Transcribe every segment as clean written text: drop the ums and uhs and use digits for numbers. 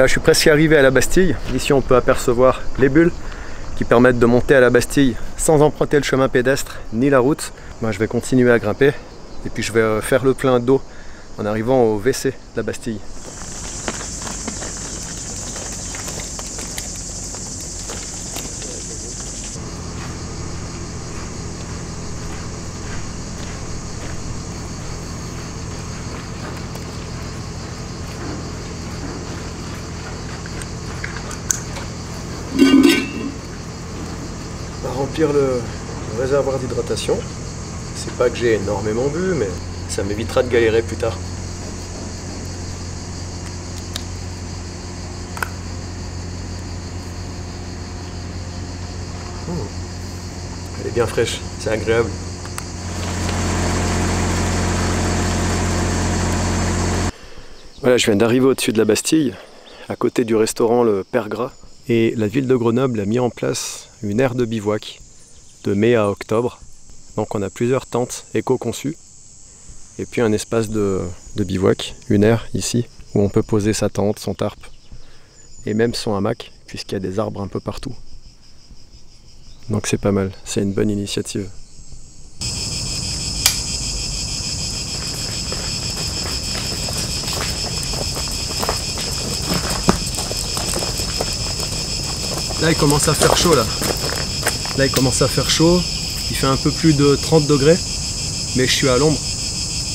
Voilà, je suis presque arrivé à la Bastille. Ici on peut apercevoir les bulles qui permettent de monter à la Bastille sans emprunter le chemin pédestre ni la route. Moi je vais continuer à grimper et puis je vais faire le plein d'eau en arrivant au WC de la Bastille. On va remplir le réservoir d'hydratation. C'est pas que j'ai énormément bu, mais ça m'évitera de galérer plus tard. Elle est bien fraîche, c'est agréable. Voilà, je viens d'arriver au-dessus de la Bastille, à côté du restaurant Le Père Gras. Et la ville de Grenoble a mis en place une aire de bivouac de mai à octobre. Donc on a plusieurs tentes éco-conçues et puis un espace de bivouac, une aire ici où on peut poser sa tente, son tarp et même son hamac puisqu'il y a des arbres un peu partout. Donc c'est pas mal, c'est une bonne initiative. Là il commence à faire chaud là. Là il commence à faire chaud. Il fait un peu plus de 30 degrés. Mais je suis à l'ombre.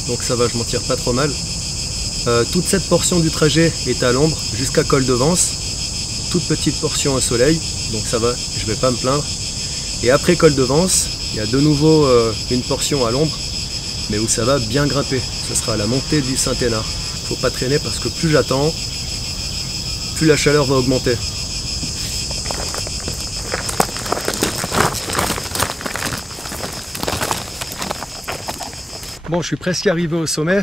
Donc ça va, je m'en tire pas trop mal. Toute cette portion du trajet est à l'ombre jusqu'à Col de Vence. Toute petite portion au soleil. Donc ça va, je vais pas me plaindre. Et après Col de Vence, il y a de nouveau une portion à l'ombre. Mais où ça va bien grimper. Ce sera la montée du Saint-Hénard. Faut pas traîner parce que plus j'attends, plus la chaleur va augmenter. Bon, je suis presque arrivé au sommet,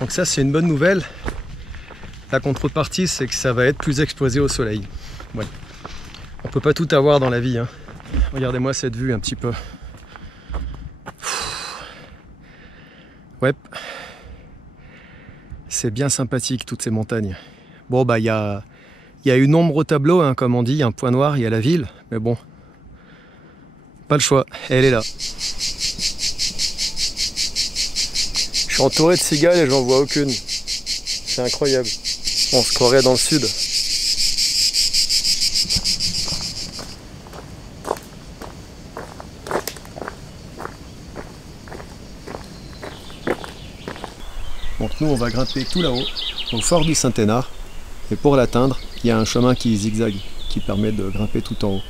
donc ça c'est une bonne nouvelle. La contrepartie c'est que ça va être plus exposé au soleil. Ouais. On peut pas tout avoir dans la vie, hein. Regardez-moi cette vue un petit peu. Ouais, c'est bien sympathique toutes ces montagnes. Bon bah il y a une ombre au tableau, hein, comme on dit, un point noir, il y a la ville, mais bon, pas le choix, elle est là. Je suis entouré de cigales et j'en vois aucune. C'est incroyable. On se croirait dans le sud. Donc nous on va grimper tout là-haut, au fort du Saint-Hénard. Et pour l'atteindre, il y a un chemin qui zigzague, qui permet de grimper tout en haut.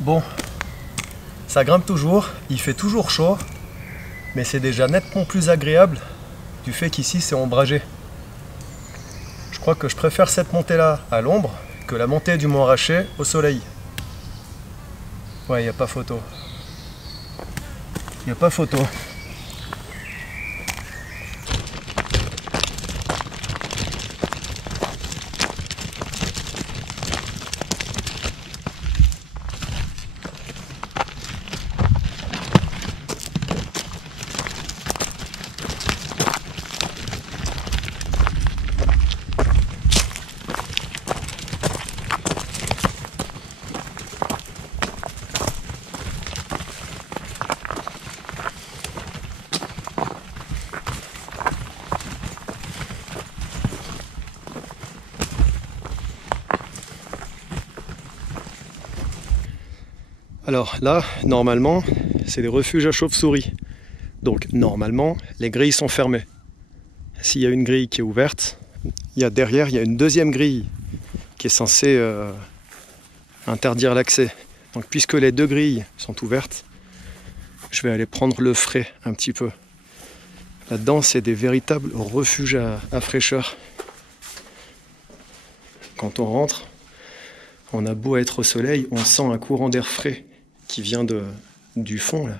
Bon, ça grimpe toujours, il fait toujours chaud, mais c'est déjà nettement plus agréable du fait qu'ici c'est ombragé. Je crois que je préfère cette montée-là à l'ombre que la montée du Mont Raché au soleil. Ouais, il n'y a pas photo. Il n'y a pas photo. Alors là, normalement, c'est des refuges à chauves-souris. Donc normalement, les grilles sont fermées. S'il y a une grille qui est ouverte, derrière, il y a une deuxième grille qui est censée interdire l'accès. Donc puisque les deux grilles sont ouvertes, je vais aller prendre le frais un petit peu. Là-dedans, c'est des véritables refuges à fraîcheur. Quand on rentre, on a beau être au soleil, on sent un courant d'air frais qui vient du fond là.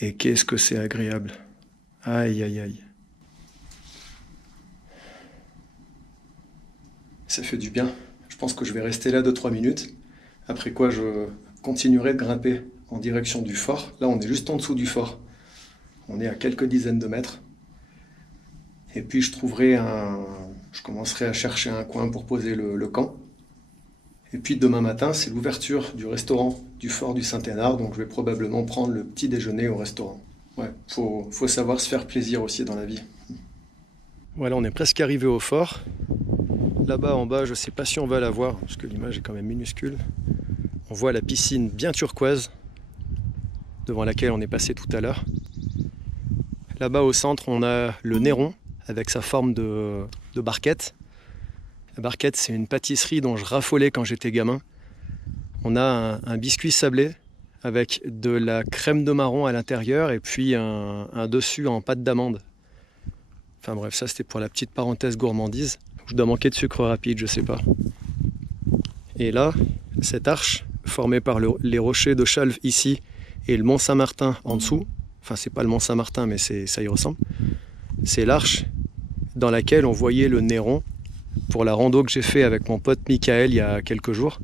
Et qu'est-ce que c'est agréable. Aïe aïe aïe. Ça fait du bien. Je pense que je vais rester là 2-3 minutes. Après quoi, je continuerai de grimper en direction du fort. Là, on est juste en dessous du fort. On est à quelques dizaines de mètres. Et puis, je commencerai à chercher un coin pour poser le camp. Et puis, demain matin, c'est l'ouverture du restaurant du fort du Saint-Hénard. Donc, je vais probablement prendre le petit déjeuner au restaurant. Ouais, faut savoir se faire plaisir aussi dans la vie. Voilà, on est presque arrivé au fort. Là-bas, en bas, je ne sais pas si on va la voir, parce que l'image est quand même minuscule. On voit la piscine bien turquoise, devant laquelle on est passé tout à l'heure. Là-bas, au centre, on a le Néron, avec sa forme de barquette. La barquette, c'est une pâtisserie dont je raffolais quand j'étais gamin. On a un biscuit sablé, avec de la crème de marron à l'intérieur, et puis un dessus en pâte d'amande. Enfin bref, ça c'était pour la petite parenthèse gourmandise. Je dois manquer de sucre rapide, je sais pas. Et là, cette arche, formée par les rochers de Chalves ici et le Mont Saint-Martin en dessous, enfin c'est pas le Mont Saint-Martin mais ça y ressemble, c'est l'arche dans laquelle on voyait le Néron pour la rando que j'ai fait avec mon pote Michael il y a quelques jours.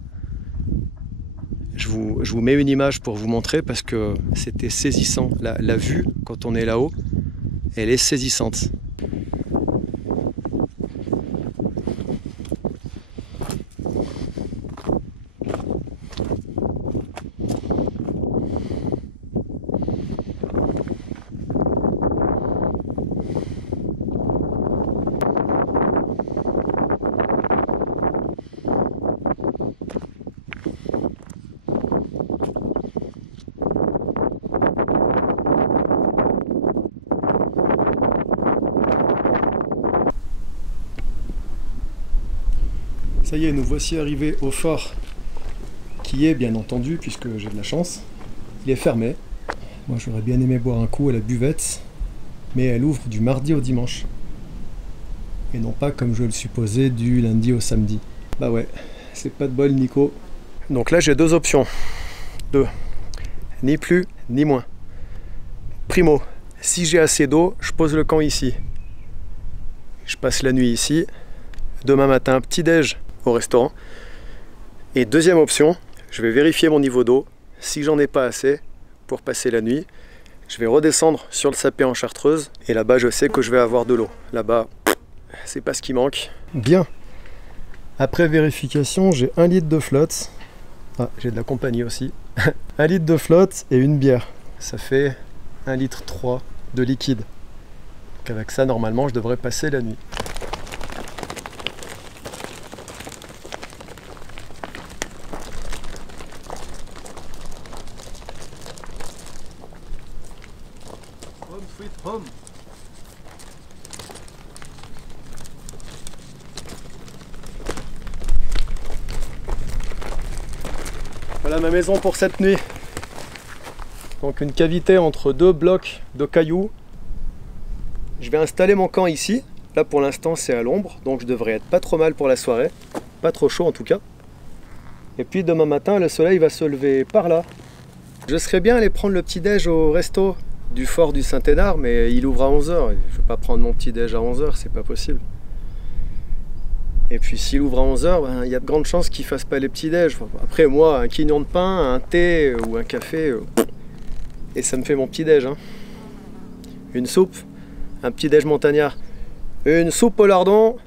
Je vous mets une image pour vous montrer parce que c'était saisissant. La vue, quand on est là-haut, elle est saisissante. Ça y est, nous voici arrivés au fort, qui est bien entendu, puisque j'ai de la chance, il est fermé. Moi j'aurais bien aimé boire un coup à la buvette, mais elle ouvre du mardi au dimanche. Et non pas, comme je le supposais, du lundi au samedi. Bah ouais, c'est pas de bol, Nico. Donc là j'ai deux options. Deux. Ni plus, ni moins. Primo, si j'ai assez d'eau, je pose le camp ici. Je passe la nuit ici. Demain matin, petit-déj au restaurant. Et deuxième option, je vais vérifier mon niveau d'eau. Si j'en ai pas assez pour passer la nuit, je vais redescendre sur le sapé en Chartreuse. Et là-bas, je sais que je vais avoir de l'eau. Là-bas, c'est pas ce qui manque. Bien. Après vérification, j'ai 1 litre de flotte. Ah, j'ai de la compagnie aussi. 1 litre de flotte et une bière. Ça fait 1,3 litre de liquide. Donc avec ça, normalement, je devrais passer la nuit. Home sweet home. Voilà ma maison pour cette nuit. Donc une cavité entre deux blocs de cailloux. Je vais installer mon camp ici. Là pour l'instant c'est à l'ombre, donc je devrais être pas trop mal pour la soirée. Pas trop chaud en tout cas. Et puis demain matin le soleil va se lever par là. Je serais bien aller prendre le petit déj au resto du fort du Saint-Hénard, mais il ouvre à 11 h. Je vais pas prendre mon petit déj à 11 h, c'est pas possible. Et puis s'il ouvre à 11 h, ben, y a de grandes chances qu'il fasse pas les petits déj. Après moi, un quignon de pain, un thé ou un café, et ça me fait mon petit déj. Hein. Une soupe, un petit déj montagnard, une soupe au lardon,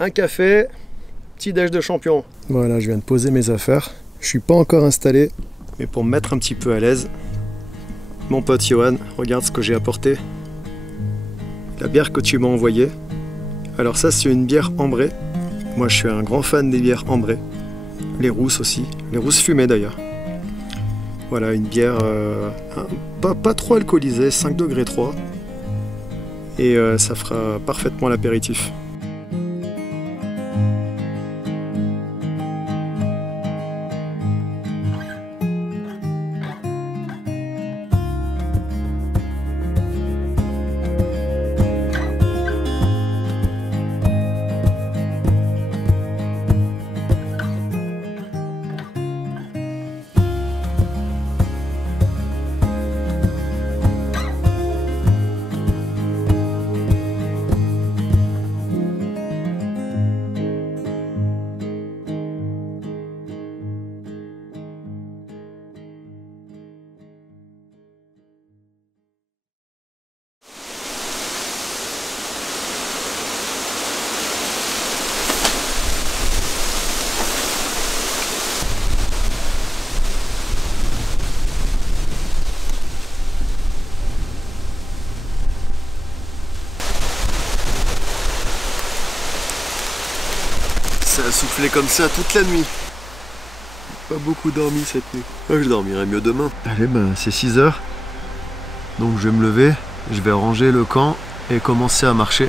un café, petit déj de champion. Voilà, je viens de poser mes affaires. Je suis pas encore installé, mais pour me mettre un petit peu à l'aise, mon pote Johan, regarde ce que j'ai apporté. La bière que tu m'as envoyée. Alors ça c'est une bière ambrée. Moi je suis un grand fan des bières ambrées. Les rousses aussi. Les rousses fumées d'ailleurs. Voilà une bière pas trop alcoolisée, 5 degrés 3. Et ça fera parfaitement l'apéritif. a soufflé comme ça toute la nuit. Pas beaucoup dormi cette nuit. Je dormirai mieux demain. Allez, c'est 6 h. Donc je vais me lever, je vais ranger le camp et commencer à marcher.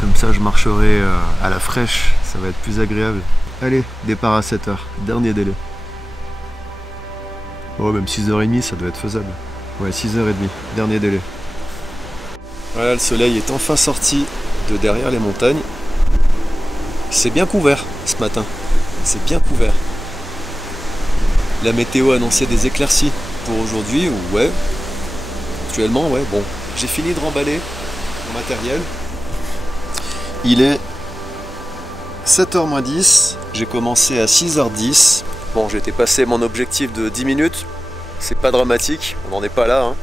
Comme ça je marcherai à la fraîche, ça va être plus agréable. Allez, départ à 7 h, dernier délai. Oh, même 6h30 ça doit être faisable. Ouais, 6h30, dernier délai. Voilà, le soleil est enfin sorti de derrière les montagnes. C'est bien couvert ce matin, c'est bien couvert. La météo annonçait des éclaircies pour aujourd'hui, ouais. Actuellement, ouais, bon. J'ai fini de remballer mon matériel. Il est 7h moins 10, j'ai commencé à 6h10. Bon, j'étais passé mon objectif de 10 minutes, c'est pas dramatique, on n'en est pas là, hein.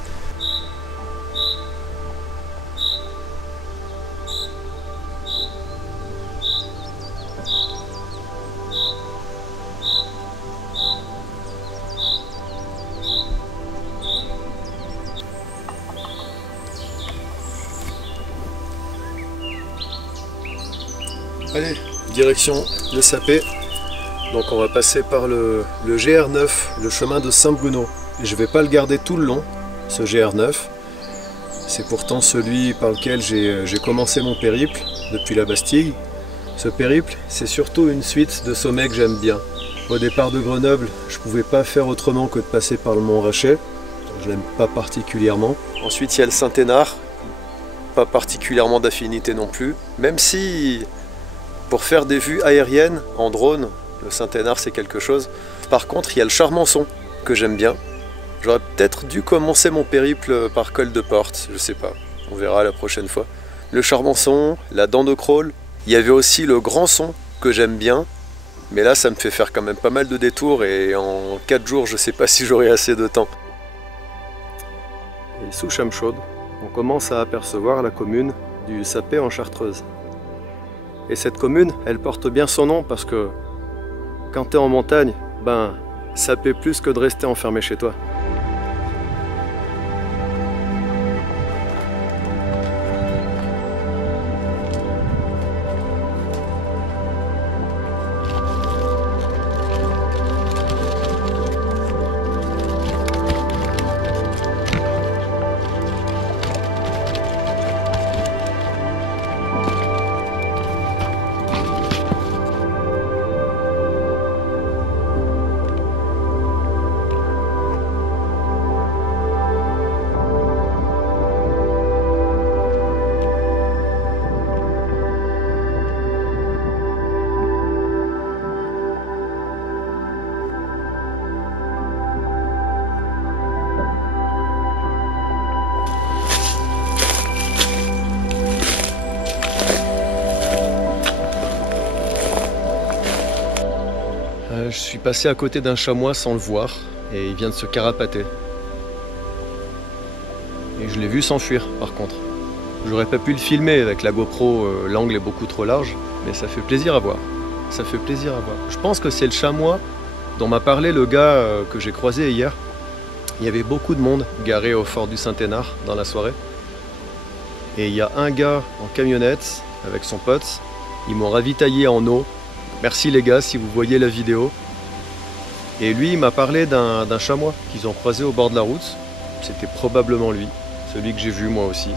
Allez, direction le Sapé. Donc on va passer par le GR9, le chemin de Saint-Bruno. Et je ne vais pas le garder tout le long, ce GR9. C'est pourtant celui par lequel j'ai commencé mon périple depuis la Bastille. Ce périple, c'est surtout une suite de sommets que j'aime bien. Au départ de Grenoble, je ne pouvais pas faire autrement que de passer par le Mont Rachet. Je l'aime pas particulièrement. Ensuite, il y a le Saint-Hénard. Pas particulièrement d'affinité non plus. Même si, pour faire des vues aériennes en drone, le Saint-Hénard c'est quelque chose. Par contre, il y a le Charmançon que j'aime bien. J'aurais peut-être dû commencer mon périple par Col de Porte, je sais pas. On verra la prochaine fois. Le Charmançon, la Dent de Crolles. Il y avait aussi le Grandson que j'aime bien. Mais là, ça me fait faire quand même pas mal de détours et en 4 jours, je sais pas si j'aurai assez de temps. Et sous Chamchaude, on commence à apercevoir la commune du Sapé en Chartreuse. Et cette commune, elle porte bien son nom parce que quand tu es en montagne, ben, ça paie plus que de rester enfermé chez toi. Je suis passé à côté d'un chamois sans le voir et il vient de se carapater. Et je l'ai vu s'enfuir par contre. J'aurais pas pu le filmer avec la GoPro, l'angle est beaucoup trop large, mais ça fait plaisir à voir. Ça fait plaisir à voir. Je pense que c'est le chamois dont m'a parlé le gars que j'ai croisé hier. Il y avait beaucoup de monde garé au fort du Saint-Hénard dans la soirée. Et il y a un gars en camionnette avec son pote. Ils m'ont ravitaillé en eau. Merci les gars si vous voyez la vidéo. Et lui il m'a parlé d'un chamois qu'ils ont croisé au bord de la route. C'était probablement lui, celui que j'ai vu moi aussi.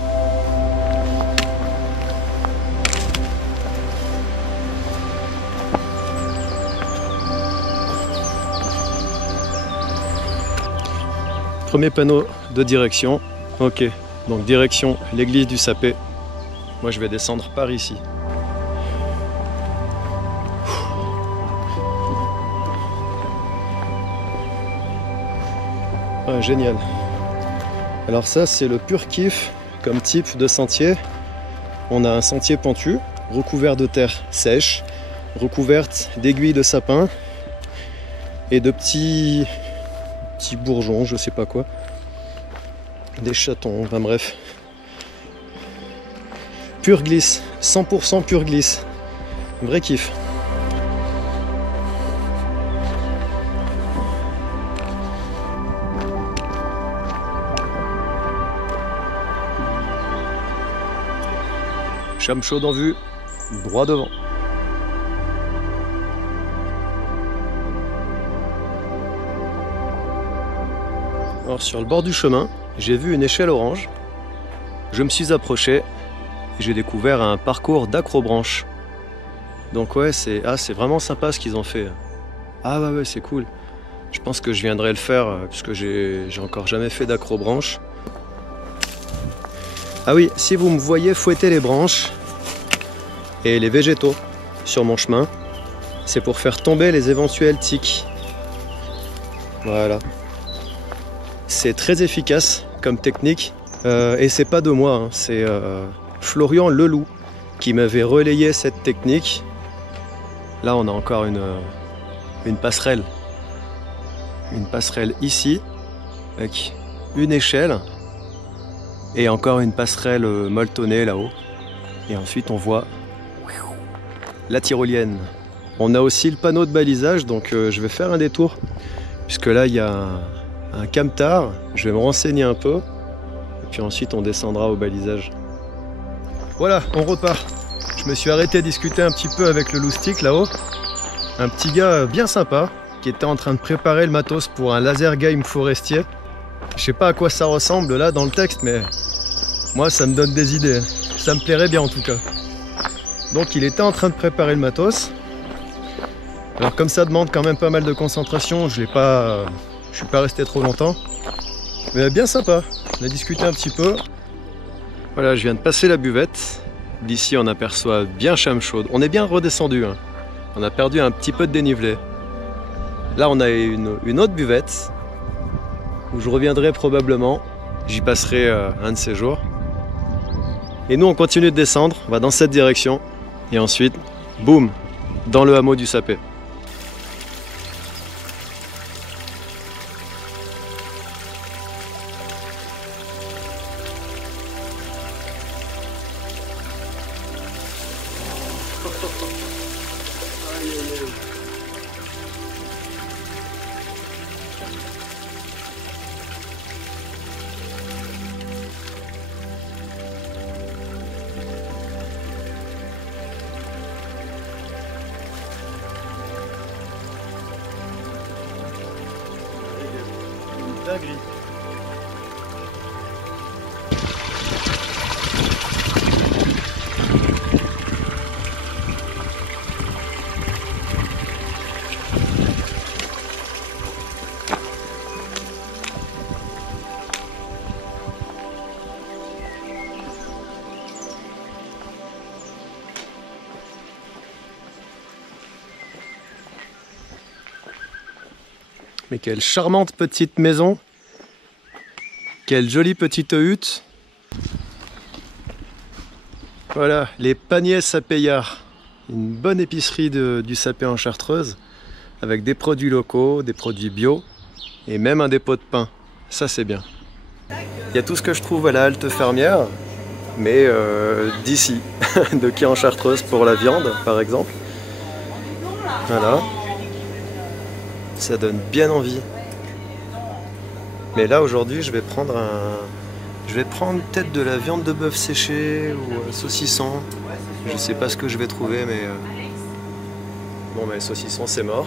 Premier panneau de direction. Ok, donc direction l'église du Sapé. Moi je vais descendre par ici. Ah, génial. Alors ça c'est le pur kiff comme type de sentier. On a un sentier pentu, recouvert de terre sèche, recouverte d'aiguilles de sapin et de petits bourgeons, je sais pas quoi. Des chatons, enfin bref. Pur glisse, 100% pur glisse. Vrai kiff. Chamchaude en vue, droit devant. Alors sur le bord du chemin, j'ai vu une échelle orange. Je me suis approché et j'ai découvert un parcours d'accrobranche. Donc ouais, c'est vraiment sympa ce qu'ils ont fait. Ah ouais, c'est cool. Je pense que je viendrai le faire puisque j'ai encore jamais fait d'accrobranche. Ah oui, si vous me voyez fouetter les branches et les végétaux sur mon chemin, c'est pour faire tomber les éventuels tiques. Voilà. C'est très efficace comme technique et c'est pas de moi, hein, c'est Florian Leloup qui m'avait relayé cette technique. Là on a encore une passerelle. Une passerelle ici avec une échelle et encore une passerelle molletonnée là-haut. Et ensuite on voit la tyrolienne. On a aussi le panneau de balisage, donc je vais faire un détour puisque là il y a un camtar, je vais me renseigner un peu et puis ensuite on descendra au balisage. Voilà, on repart. Je me suis arrêté à discuter un petit peu avec le loustic là-haut, un petit gars bien sympa qui était en train de préparer le matos pour un laser game forestier. Je sais pas à quoi ça ressemble là dans le texte, mais moi ça me donne des idées, ça me plairait bien en tout cas. Donc il était en train de préparer le matos. Alors comme ça demande quand même pas mal de concentration, je suis pas resté trop longtemps, mais bien sympa. On a discuté un petit peu. Voilà, je viens de passer la buvette. D'ici on aperçoit bien Chamechaude. On est bien redescendu, hein. On a perdu un petit peu de dénivelé. Là on a une autre buvette où je reviendrai probablement. J'y passerai un de ces jours. Et nous on continue de descendre, on va dans cette direction et ensuite, boum, dans le hameau du Sapé. Dinguerie. Mais quelle charmante petite maison. Quelle jolie petite hutte. Voilà, les paniers Sapéyards. Une bonne épicerie du Sapé en Chartreuse, avec des produits locaux, des produits bio, et même un dépôt de pain. Ça c'est bien. Il y a tout ce que je trouve à la halte fermière, mais d'ici, de Quai en Chartreuse pour la viande par exemple. Voilà. Ça donne bien envie. Mais là aujourd'hui je vais prendre peut-être de la viande de bœuf séchée ou saucisson. Je sais pas ce que je vais trouver, mais bon, mais saucisson c'est mort.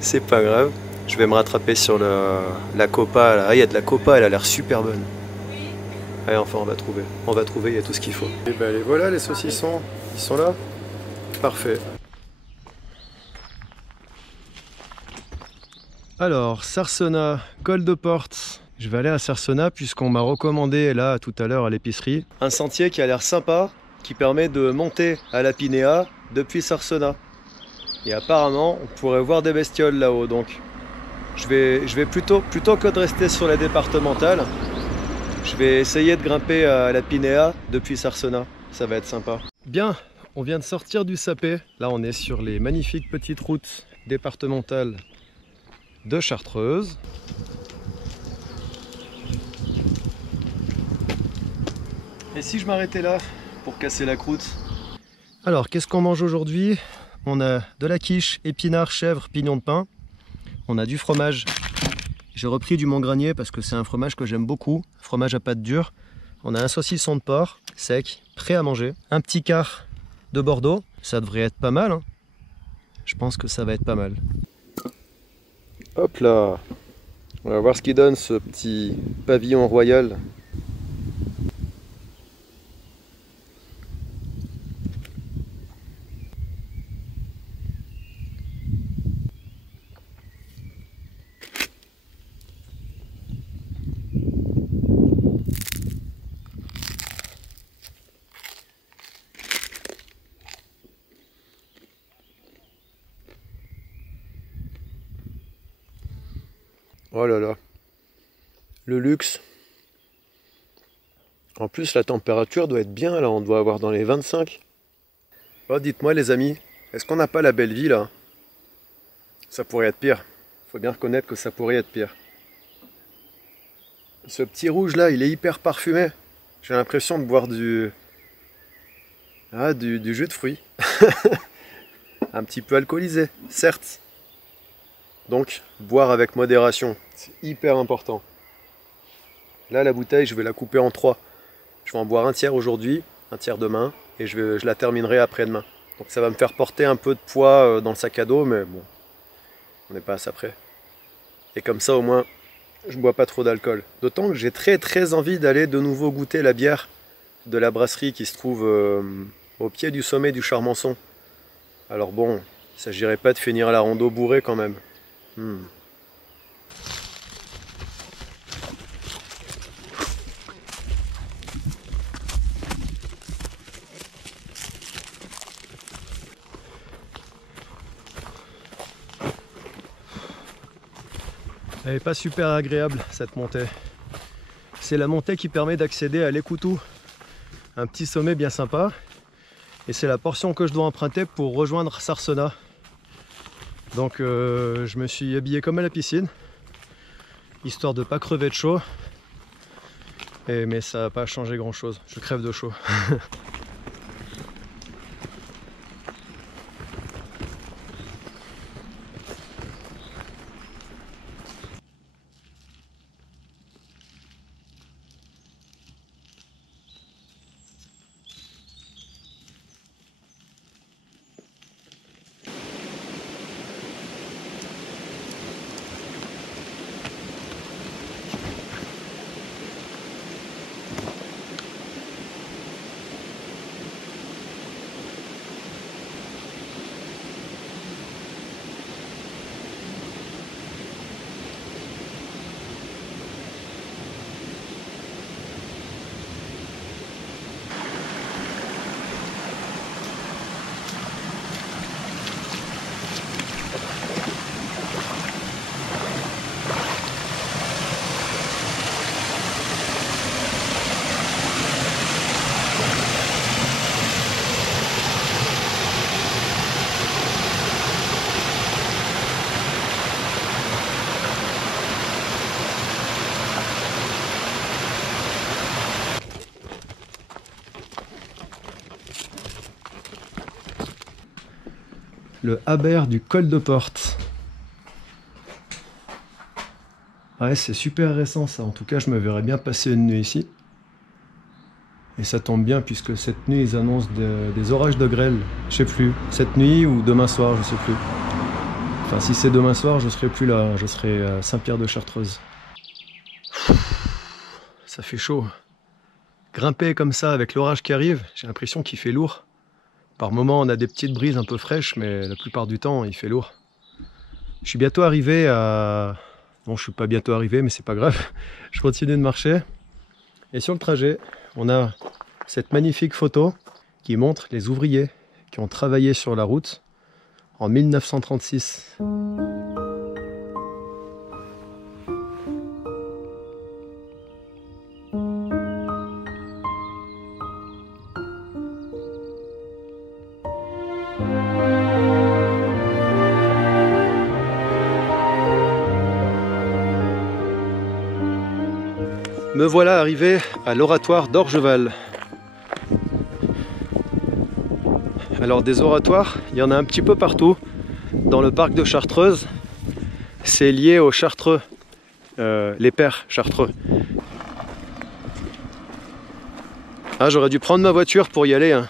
C'est pas grave. Je vais me rattraper sur la copa là. Ah, il y a de la copa, elle a l'air super bonne. Allez, enfin on va trouver, il y a tout ce qu'il faut. Et ben les voilà les saucissons, ils sont là. Parfait. Alors, Sarsona, col de Porte. Je vais aller à Sarsona puisqu'on m'a recommandé là tout à l'heure à l'épicerie un sentier qui a l'air sympa, qui permet de monter à la Pinéa depuis Sarsona. Et apparemment, on pourrait voir des bestioles là-haut. Donc, je vais plutôt que de rester sur la départementale, je vais essayer de grimper à la Pinéa depuis Sarsona. Ça va être sympa. Bien, on vient de sortir du Sapé. Là, on est sur les magnifiques petites routes départementales de Chartreuse. Et si je m'arrêtais là pour casser la croûte? Alors, qu'est-ce qu'on mange aujourd'hui? On a de la quiche, épinards, chèvre, pignon de pain. On a du fromage. J'ai repris du Montgranier parce que c'est un fromage que j'aime beaucoup. Fromage à pâte dure. On a un saucisson de porc sec. prêt à manger. Un petit quart de Bordeaux, ça devrait être pas mal, hein. Je pense que ça va être pas mal. Hop là, on va voir ce qu'il donne ce petit pavillon royal. Oh là là, le luxe. En plus la température doit être bien là, on doit avoir dans les 25. Oh, dites-moi les amis, est-ce qu'on n'a pas la belle vie là? Ça pourrait être pire, faut bien reconnaître que ça pourrait être pire. Ce petit rouge là, il est hyper parfumé. J'ai l'impression de boire du jus de fruits. Un petit peu alcoolisé, certes. Donc, boire avec modération, c'est hyper important. Là, la bouteille, je vais la couper en 3. Je vais en boire un tiers aujourd'hui, un tiers demain, et je la terminerai après-demain. Donc ça va me faire porter un peu de poids dans le sac à dos, mais bon, on n'est pas à ça près. Et comme ça, au moins, je ne bois pas trop d'alcool. D'autant que j'ai très envie d'aller de nouveau goûter la bière de la brasserie qui se trouve au pied du sommet du Charmançon. Alors bon, il ne s'agirait pas de finir la rando bourré quand même. Elle n'est pas super agréable cette montée. C'est la montée qui permet d'accéder à l'Écoutou, un petit sommet bien sympa. Et c'est la portion que je dois emprunter pour rejoindre Sarsena. Donc je me suis habillé comme à la piscine, histoire de ne pas crever de chaud. Mais ça n'a pas changé grand chose, je crève de chaud. Le haber du col de Porte. Ouais, c'est super récent ça. En tout cas, je me verrais bien passer une nuit ici. Et ça tombe bien puisque cette nuit, ils annoncent des orages de grêle. Je sais plus, cette nuit ou demain soir, je sais plus. Enfin, si c'est demain soir, je serai plus là. Je serai à Saint-Pierre-de-Chartreuse. Ça fait chaud. Grimper comme ça avec l'orage qui arrive, j'ai l'impression qu'il fait lourd. Par moments, on a des petites brises un peu fraîches, mais la plupart du temps, il fait lourd. Je suis bientôt arrivé à... Bon, je suis pas bientôt arrivé, mais c'est pas grave. Je continue de marcher. Et sur le trajet, on a cette magnifique photo qui montre les ouvriers qui ont travaillé sur la route en 1936. Me voilà arrivé à l'oratoire d'Orgeval. Alors des oratoires, il y en a un petit peu partout dans le parc de Chartreuse. C'est lié aux Chartreux, les pères Chartreux. Ah, j'aurais dû prendre ma voiture pour y aller, hein.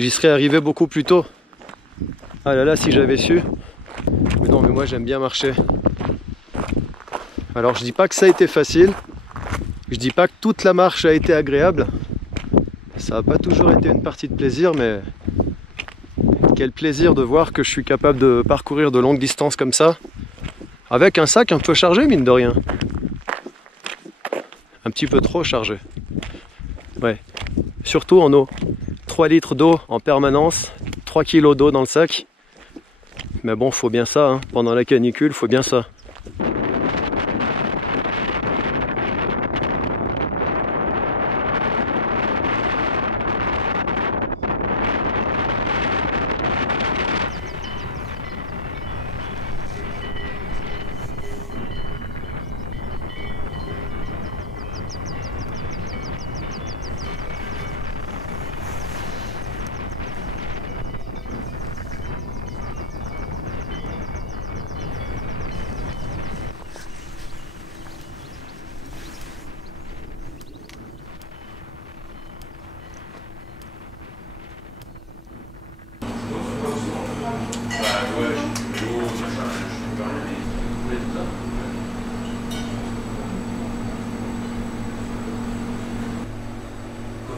J'y serais arrivé beaucoup plus tôt. Ah là là, si j'avais su. Mais non, mais moi j'aime bien marcher. Alors je dis pas que ça a été facile. Je dis pas que toute la marche a été agréable. Ça n'a pas toujours été une partie de plaisir, mais quel plaisir de voir que je suis capable de parcourir de longues distances comme ça, avec un sac un peu chargé, mine de rien. Un petit peu trop chargé. Ouais, surtout en eau. 3 litres d'eau en permanence, 3 kilos d'eau dans le sac. Mais bon, faut bien ça, hein. Pendant la canicule, faut bien ça.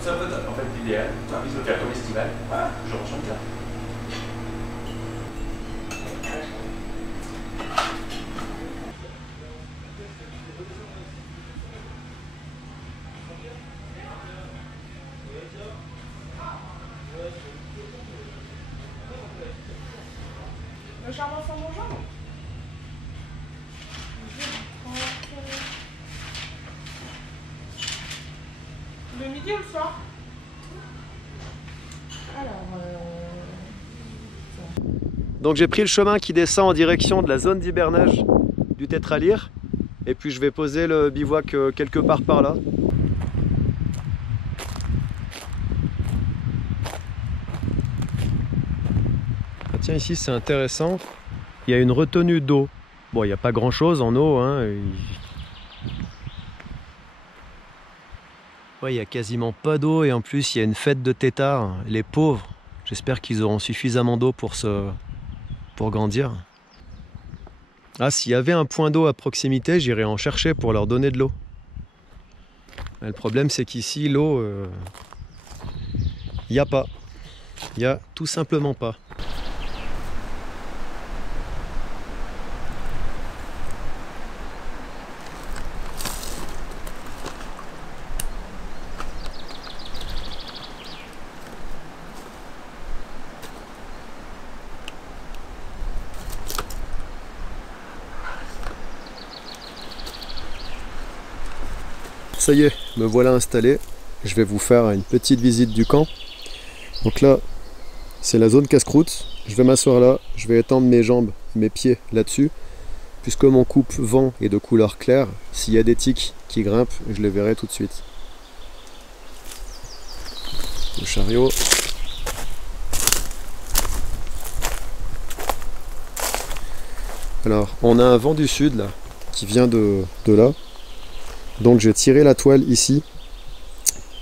C'est un peu top, en fait, l'idéal. Tu as envie de le faire comme estival. Voilà, je ressens ça. Le charbon sans bonjour. Le midi ou le soir? Donc j'ai pris le chemin qui descend en direction de la zone d'hibernage du tétralyre. Et puis je vais poser le bivouac quelque part par là. Ah tiens, ici c'est intéressant. Il y a une retenue d'eau. Bon, il n'y a pas grand chose en eau, hein. Ouais, il n'y a quasiment pas d'eau et en plus il y a une fête de têtards. Les pauvres, j'espère qu'ils auront suffisamment d'eau pour grandir. Ah, s'il y avait un point d'eau à proximité, j'irais en chercher pour leur donner de l'eau. Le problème c'est qu'ici l'eau, il n'y a pas. Il n'y a tout simplement pas. Ça y est, me voilà installé. Je vais vous faire une petite visite du camp. Donc là, c'est la zone casse-croûte. Je vais m'asseoir là, je vais étendre mes jambes, mes pieds là-dessus. Puisque mon coupe-vent est de couleur claire, s'il y a des tiques qui grimpent, je les verrai tout de suite. Le chariot. Alors, on a un vent du sud là, qui vient de là. Donc je vais tirer la toile ici,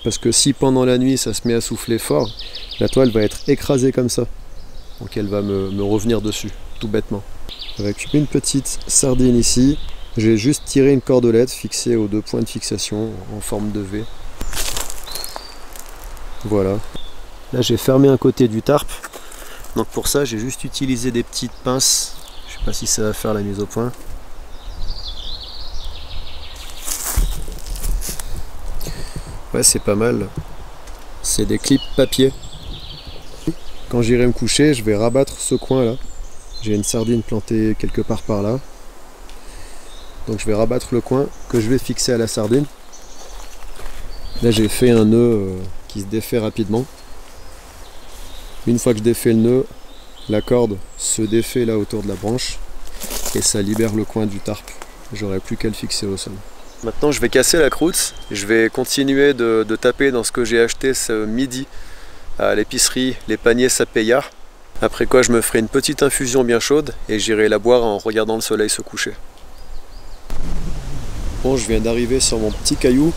parce que si pendant la nuit ça se met à souffler fort, la toile va être écrasée comme ça. Donc elle va me revenir dessus, tout bêtement. Avec une petite sardine ici, j'ai juste tiré une cordelette fixée aux 2 points de fixation en forme de V. Voilà. Là j'ai fermé un côté du tarp, donc pour ça j'ai juste utilisé des petites pinces. Je sais pas si ça va faire la mise au point. Ouais, c'est pas mal. C'est des clips papier. Quand j'irai me coucher, je vais rabattre ce coin là. J'ai une sardine plantée quelque part par là. Donc je vais rabattre le coin que je vais fixer à la sardine. Là j'ai fait un nœud qui se défait rapidement. Une fois que je défais le nœud, la corde se défait là autour de la branche et ça libère le coin du tarp. J'aurai plus qu'à le fixer au sol. Maintenant je vais casser la croûte, je vais continuer de taper dans ce que j'ai acheté ce midi à l'épicerie, les paniers Sapéya. Après quoi je me ferai une petite infusion bien chaude et j'irai la boire en regardant le soleil se coucher. Bon, je viens d'arriver sur mon petit caillou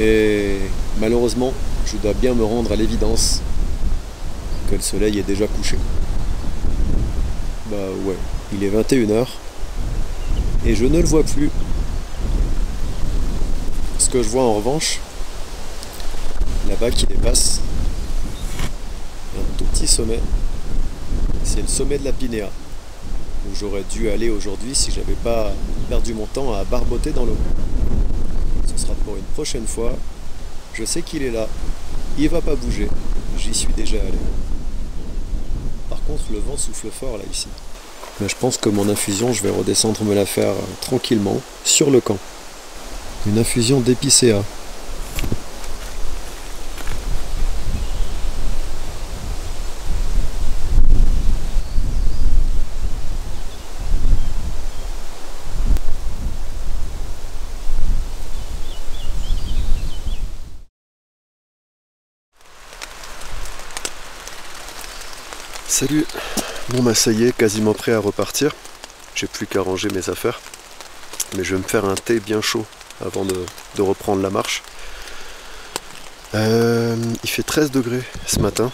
et malheureusement je dois bien me rendre à l'évidence que le soleil est déjà couché. Bah ouais, il est 21h et je ne le vois plus. Ce que je vois en revanche, là-bas qui dépasse, un tout petit sommet, c'est le sommet de la Pinéa, où j'aurais dû aller aujourd'hui si j'avais pas perdu mon temps à barboter dans l'eau. Ce sera pour une prochaine fois. Je sais qu'il est là, il va pas bouger, j'y suis déjà allé. Par contre le vent souffle fort là ici. Mais je pense que mon infusion je vais redescendre me la faire tranquillement sur le camp. Une infusion d'épicéa. Salut. Bon bah ça y est, quasiment prêt à repartir. J'ai plus qu'à ranger mes affaires. Mais je vais me faire un thé bien chaud avant de reprendre la marche. Il fait 13 degrés ce matin.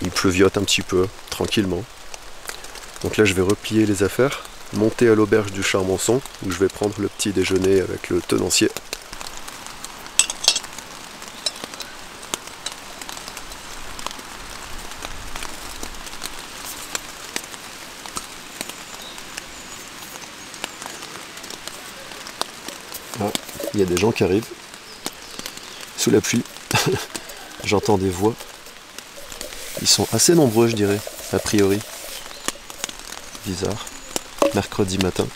Il pleuviote un petit peu, tranquillement. Donc là je vais replier les affaires, monter à l'auberge du Charmonçon, où je vais prendre le petit déjeuner avec le tenancier. Ah, il y a des gens qui arrivent sous la pluie. J'entends des voix. Ils sont assez nombreux, je dirais, a priori. Bizarre. Mercredi matin.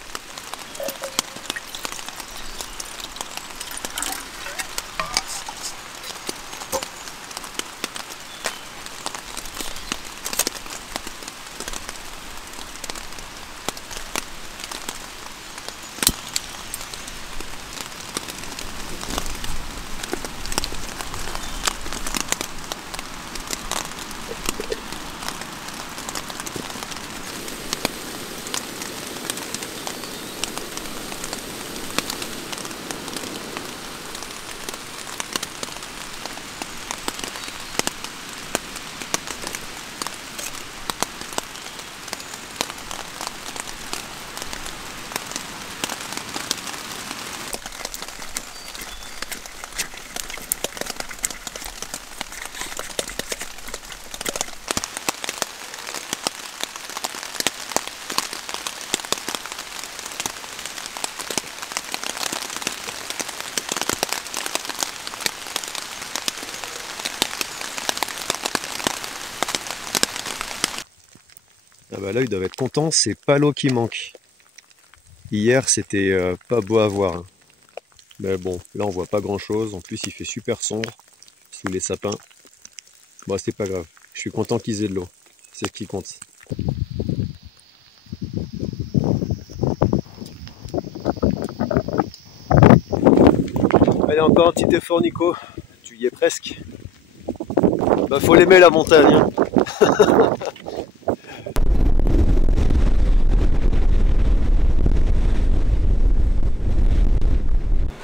Ah bah là ils doivent être contents, c'est pas l'eau qui manque. Hier c'était pas beau à voir. Hein. Mais bon, là on voit pas grand chose, en plus il fait super sombre sous les sapins. Bon c'est pas grave, je suis content qu'ils aient de l'eau, c'est ce qui compte. Allez encore un petit effort Nico, tu y es presque. Bah faut l'aimer la montagne. Hein.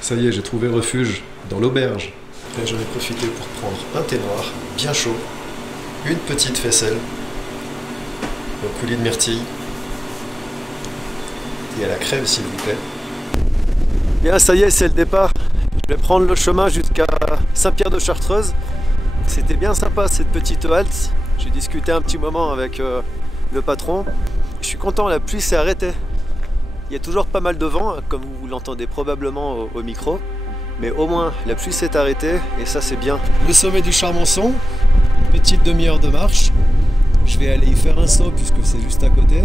Ça y est, j'ai trouvé refuge dans l'auberge. Et j'en ai profité pour prendre un thé noir, bien chaud, une petite faisselle, au coulis de myrtille, et à la crème s'il vous plaît. Bien, ça y est, c'est le départ. Je vais prendre le chemin jusqu'à Saint-Pierre-de-Chartreuse. C'était bien sympa cette petite halte. J'ai discuté un petit moment avec le patron. Je suis content, la pluie s'est arrêtée. Il y a toujours pas mal de vent, comme vous l'entendez probablement au micro, mais au moins la pluie s'est arrêtée et ça c'est bien. Le sommet du Charmonçon, une petite demi-heure de marche. Je vais aller y faire un saut puisque c'est juste à côté.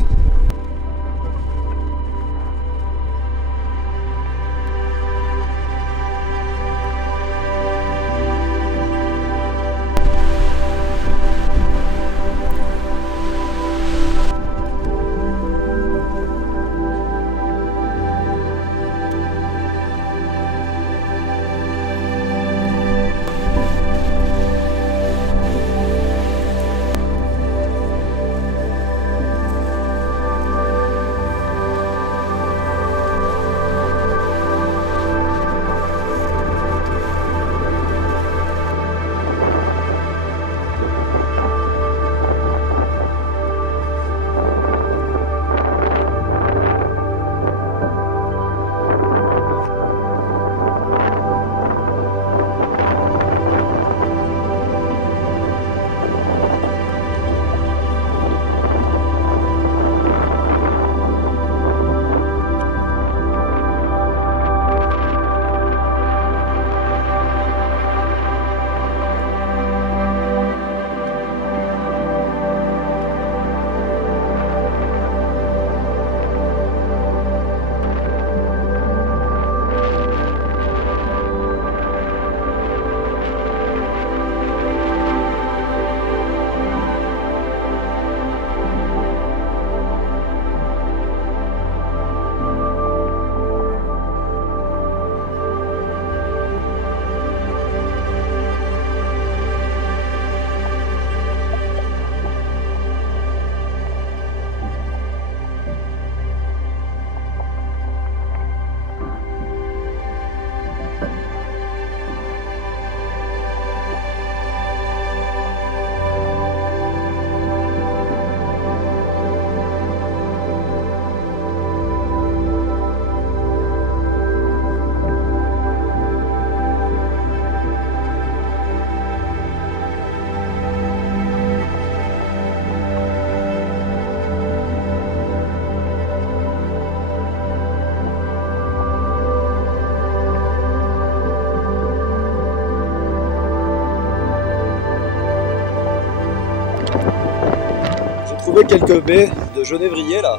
trouvé quelques baies de genévrier là.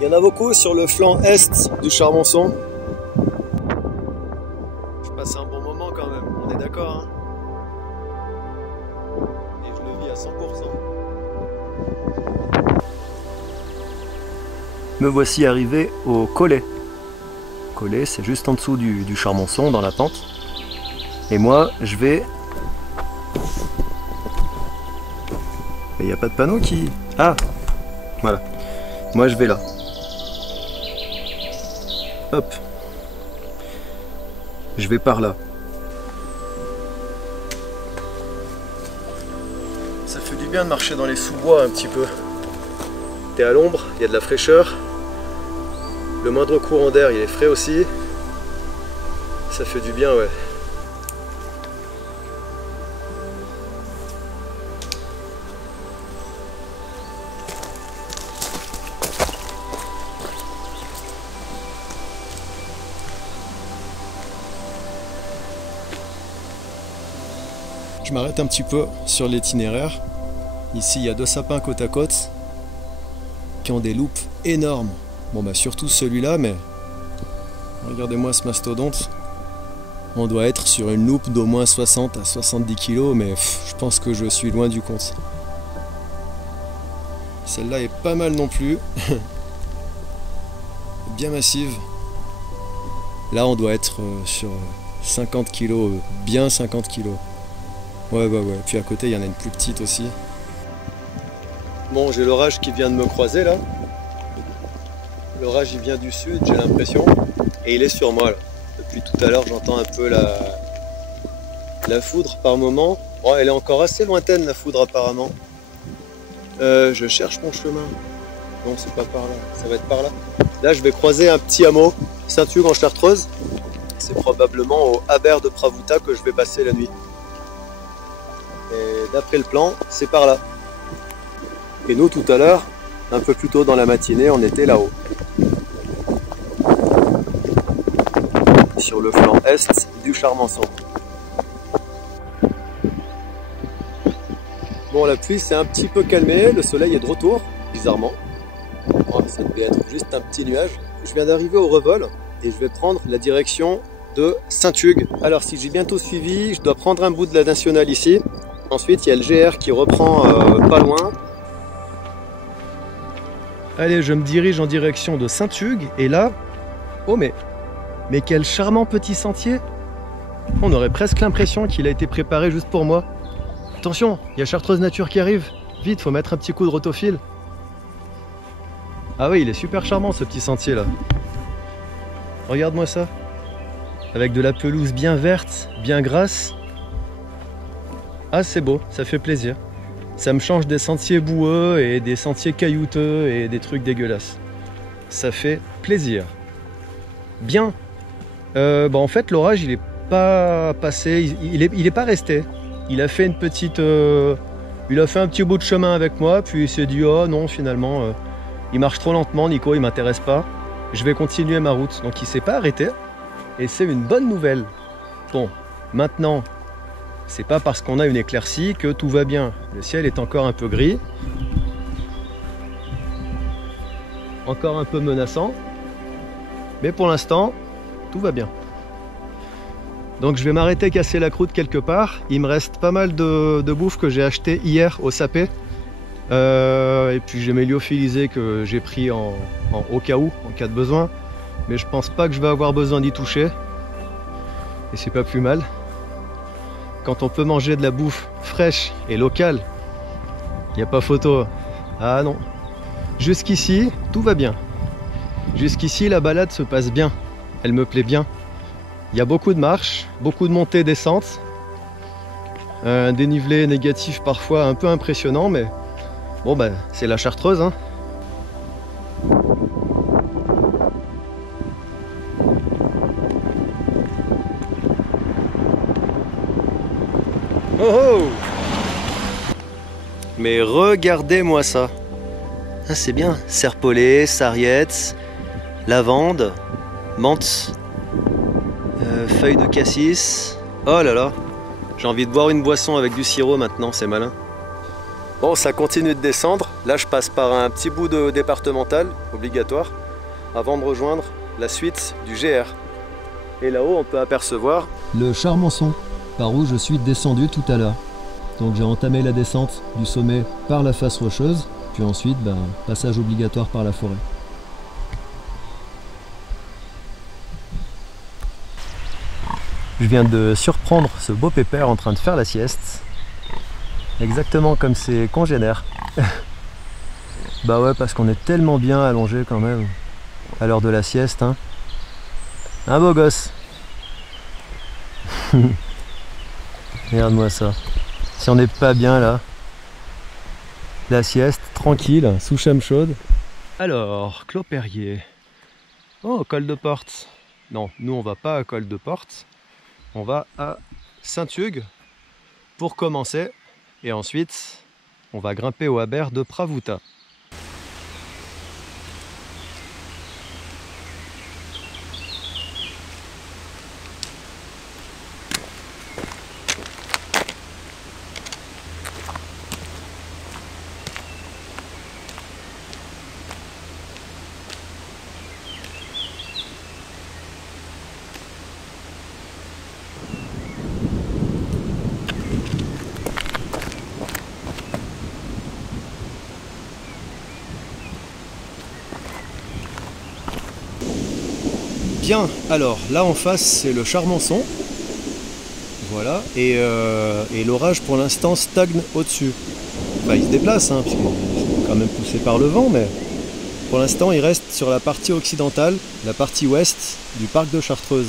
Il y en a beaucoup sur le flanc est du Charmonçon. Je passe un bon moment quand même, on est d'accord, hein? Et je le vis à 100%. Me voici arrivé au Collet. Collet, c'est juste en dessous du Charmonçon, dans la pente. Et moi, je vais... Il n'y a pas de panneau qui... Ah! Voilà. Moi, je vais là. Hop. Je vais par là. Ça fait du bien de marcher dans les sous-bois un petit peu. T'es à l'ombre, il y a de la fraîcheur. Le moindre courant d'air, il est frais aussi. Ça fait du bien, ouais. Je m'arrête un petit peu sur l'itinéraire. Ici, il y a 2 sapins côte à côte qui ont des loupes énormes. Bon, bah surtout celui-là, mais regardez-moi ce mastodonte. On doit être sur une loupe d'au moins 60 à 70 kg, mais je pense que je suis loin du compte. Celle-là est pas mal non plus. Bien massive. Là, on doit être sur 50 kg, bien 50 kg. Ouais. Puis à côté, il y en a une plus petite aussi. Bon, j'ai l'orage qui vient de me croiser là. L'orage, il vient du sud, j'ai l'impression. Et il est sur moi là. Depuis tout à l'heure, j'entends un peu la foudre par moment. Oh, elle est encore assez lointaine, la foudre apparemment. Je cherche mon chemin. Non, c'est pas par là. Ça va être par là. Là, je vais croiser un petit hameau, Saint-Hugues en Chartreuse. C'est probablement au Habert de Pravouta que je vais passer la nuit. Et d'après le plan, c'est par là. Et nous, tout à l'heure, un peu plus tôt dans la matinée, on était là-haut. Sur le flanc est du Charmonçon. Bon, la pluie s'est un petit peu calmée, le soleil est de retour, bizarrement. Oh, ça devait être juste un petit nuage. Je viens d'arriver au Revol et je vais prendre la direction de Saint-Hugues. Alors, si j'ai bien tout suivi, je dois prendre un bout de la nationale ici. Ensuite, il y a le GR qui reprend pas loin. Allez, je me dirige en direction de Saint-Hugues et là... Oh mais quel charmant petit sentier! On aurait presque l'impression qu'il a été préparé juste pour moi. Attention, il y a Chartreuse Nature qui arrive. Vite, faut mettre un petit coup de rotophile. Ah oui, il est super charmant ce petit sentier là. Regarde-moi ça. Avec de la pelouse bien verte, bien grasse. Ah, c'est beau, ça fait plaisir. Ça me change des sentiers boueux et des sentiers caillouteux et des trucs dégueulasses. Ça fait plaisir. Bien. En fait, l'orage, il est pas passé, il est pas resté. Il a fait une petite... il a fait un petit bout de chemin avec moi, puis il s'est dit « Oh non, finalement, il marche trop lentement, Nico, il m'intéresse pas. Je vais continuer ma route. » Donc il s'est pas arrêté. Et c'est une bonne nouvelle. Bon, maintenant... C'est pas parce qu'on a une éclaircie que tout va bien. Le ciel est encore un peu gris. Encore un peu menaçant. Mais pour l'instant, tout va bien. Donc je vais m'arrêter casser la croûte quelque part. Il me reste pas mal de bouffe que j'ai acheté hier au sapé. Et puis j'ai mes lyophilisés que j'ai pris en au cas où, en cas de besoin. Mais je pense pas que je vais avoir besoin d'y toucher. Et c'est pas plus mal. Quand on peut manger de la bouffe fraîche et locale, il n'y a pas photo. Ah non. Jusqu'ici, tout va bien. Jusqu'ici, la balade se passe bien. Elle me plaît bien. Il y a beaucoup de marches, beaucoup de montées et descentes. Un dénivelé négatif parfois un peu impressionnant, mais bon, c'est la Chartreuse, hein. Oh oh! Mais regardez-moi ça! Ah, c'est bien, serpollet, sarriette, lavande, menthe, feuilles de cassis. Oh là là! J'ai envie de boire une boisson avec du sirop maintenant, c'est malin. Bon, ça continue de descendre. Là, je passe par un petit bout de départemental, obligatoire, avant de rejoindre la suite du GR. Et là-haut, on peut apercevoir le Charmançon, par où je suis descendu tout à l'heure. Donc j'ai entamé la descente du sommet par la face rocheuse, puis ensuite, passage obligatoire par la forêt. Je viens de surprendre ce beau pépère en train de faire la sieste. Exactement comme ses congénères. Bah ouais, parce qu'on est tellement bien allongé quand même à l'heure de la sieste, hein. Un beau gosse. Regarde-moi ça. Si on n'est pas bien là, la sieste, tranquille, sous chème chaude. Alors, Clos Perrier. Oh, Col de Porte. Non, nous on va pas à Col de Porte. On va à Saint-Hugues pour commencer. Et ensuite, on va grimper au Aber de Pravouta. Bien, alors là en face c'est le Charmançon, voilà, et l'orage pour l'instant stagne au-dessus. Enfin, il se déplace, hein, parce qu'il est quand même poussé par le vent, mais pour l'instant il reste sur la partie occidentale, la partie ouest du parc de Chartreuse.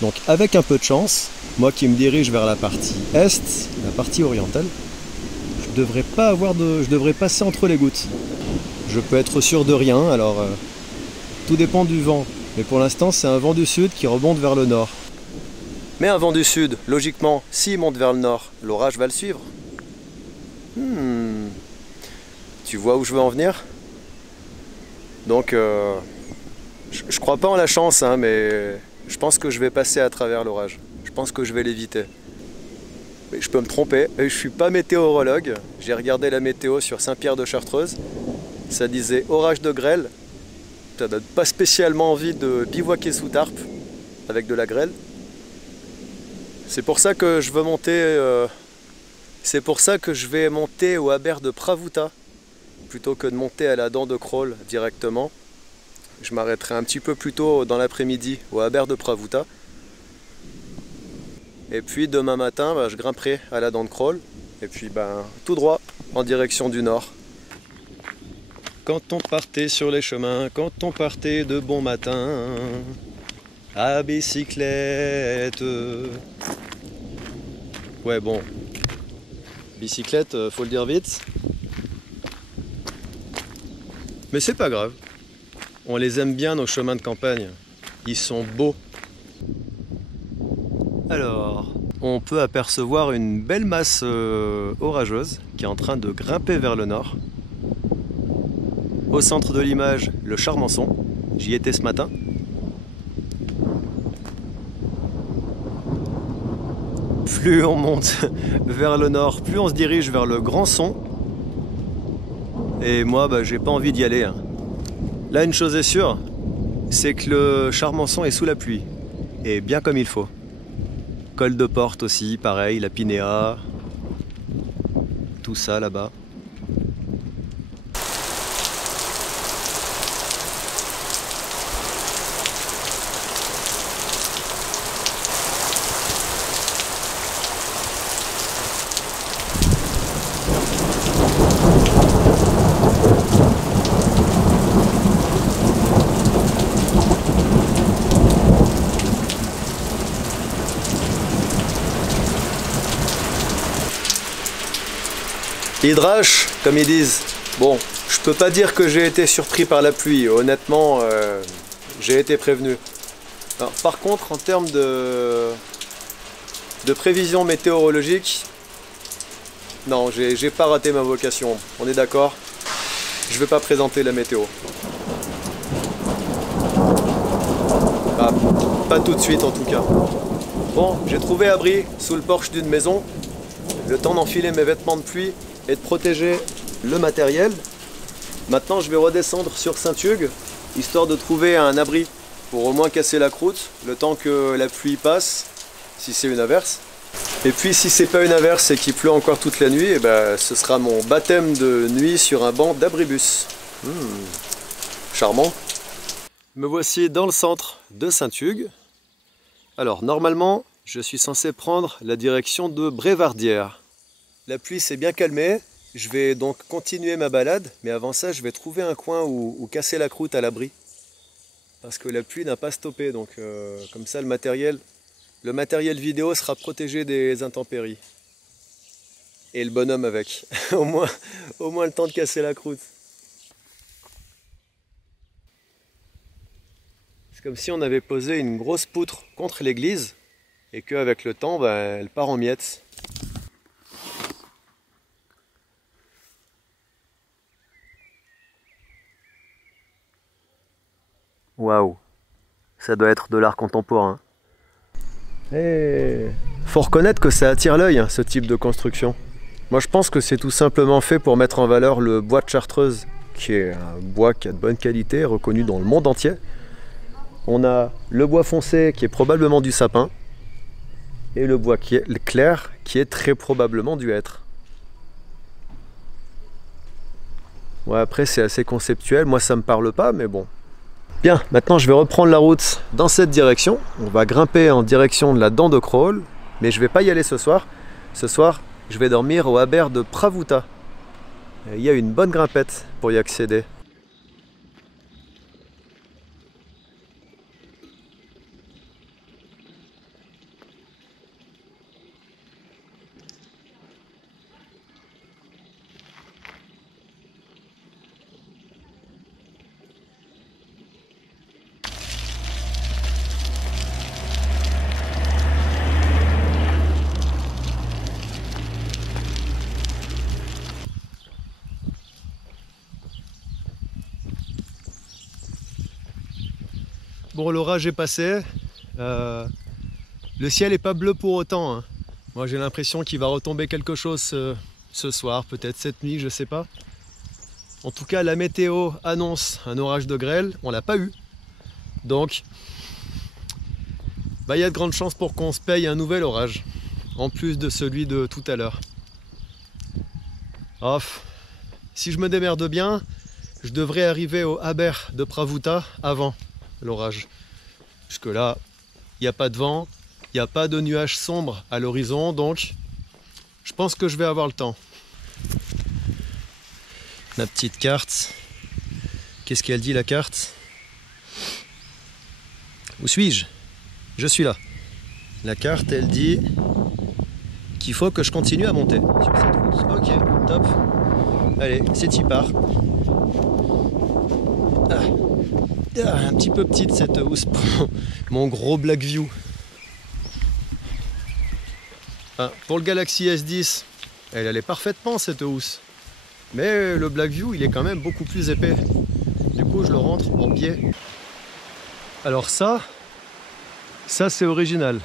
Donc avec un peu de chance, moi qui me dirige vers la partie est, la partie orientale, je devrais passer entre les gouttes. Je peux être sûr de rien, alors tout dépend du vent. Mais pour l'instant, c'est un vent du sud qui remonte vers le nord. Mais un vent du sud, logiquement, s'il monte vers le nord, l'orage va le suivre. Tu vois où je veux en venir? Donc, je crois pas en la chance, hein, mais je pense que je vais passer à travers l'orage. Je pense que je vais l'éviter. Mais je peux me tromper. Je suis pas météorologue. J'ai regardé la météo sur Saint-Pierre-de-Chartreuse. Ça disait orage de grêle. Ça donne pas spécialement envie de bivouaquer sous tarpe avec de la grêle. C'est pour ça que je veux monter. C'est pour ça que je vais monter au Aber de Pravouta plutôt que de monter à la Dent de Crolles directement. Je m'arrêterai un petit peu plus tôt dans l'après-midi au Aber de Pravouta. Et puis demain matin, je grimperai à la Dent de Crolles. Et puis tout droit en direction du nord. Quand on partait sur les chemins, quand on partait de bon matin, à bicyclette. Ouais, bon, bicyclette, faut le dire vite. Mais c'est pas grave. On les aime bien, nos chemins de campagne. Ils sont beaux. Alors, on peut apercevoir une belle masse orageuse qui est en train de grimper vers le nord. Au centre de l'image, le Charmançon. J'y étais ce matin. Plus on monte vers le nord, plus on se dirige vers le Grand Son. Et moi, j'ai pas envie d'y aller, hein. Là, une chose est sûre, c'est que le Charmançon est sous la pluie. Et bien comme il faut. Col de Porte aussi, pareil, la Pinéa. Tout ça là-bas. Hydrache, comme ils disent. Bon, je peux pas dire que j'ai été surpris par la pluie. Honnêtement, j'ai été prévenu. Alors, par contre, en termes de prévision météorologique, non, j'ai pas raté ma vocation. On est d'accord? Je vais pas présenter la météo. Pas tout de suite en tout cas. Bon, j'ai trouvé abri sous le porche d'une maison. Le temps d'enfiler mes vêtements de pluie et de protéger le matériel. Maintenant je vais redescendre sur Saint-Hugues, histoire de trouver un abri pour au moins casser la croûte, le temps que la pluie passe, si c'est une averse. Et puis si c'est pas une averse et qu'il pleut encore toute la nuit, et ben, ce sera mon baptême de nuit sur un banc d'abribus. Charmant. Me voici dans le centre de Saint-Hugues. Alors normalement, je suis censé prendre la direction de Brévardières. La pluie s'est bien calmée, je vais donc continuer ma balade, mais avant ça je vais trouver un coin où casser la croûte à l'abri. Parce que la pluie n'a pas stoppé, donc comme ça le matériel vidéo sera protégé des intempéries. Et le bonhomme avec, au moins le temps de casser la croûte. C'est comme si on avait posé une grosse poutre contre l'église et qu'avec le temps, elle part en miettes. Waouh, ça doit être de l'art contemporain. Et faut reconnaître que ça attire l'œil, ce type de construction. Moi je pense que c'est tout simplement fait pour mettre en valeur le bois de Chartreuse, qui est un bois qui a de bonne qualité, reconnu dans le monde entier. On a le bois foncé qui est probablement du sapin, et le bois clair qui est très probablement du hêtre. Ouais, après c'est assez conceptuel, moi ça me parle pas, mais bon. Bien, maintenant je vais reprendre la route dans cette direction. On va grimper en direction de la Dent de Crolles, mais je vais pas y aller ce soir. Ce soir, je vais dormir au haber de Pravouta. Il y a une bonne grimpette pour y accéder. Bon, l'orage est passé, le ciel n'est pas bleu pour autant, hein. Moi j'ai l'impression qu'il va retomber quelque chose ce soir, peut-être cette nuit, je sais pas. En tout cas la météo annonce un orage de grêle, on l'a pas eu. Donc il y a de grandes chances pour qu'on se paye un nouvel orage, en plus de celui de tout à l'heure. Si je me démerde bien, je devrais arriver au haber de Pravouta avant l'orage. Jusque là, il n'y a pas de vent, il n'y a pas de nuages sombres à l'horizon, donc je pense que je vais avoir le temps. Ma petite carte. Qu'est-ce qu'elle dit la carte? Où suis-je? Je suis là. La carte, elle dit qu'il faut que je continue à monter sur cette route. Ok, top. Allez, c'est y part. Un petit peu petite cette housse pour mon gros Blackview. Pour le Galaxy S10, elle allait parfaitement cette housse. Mais le Blackview, il est quand même beaucoup plus épais. Du coup, je le rentre en biais. Alors ça c'est original.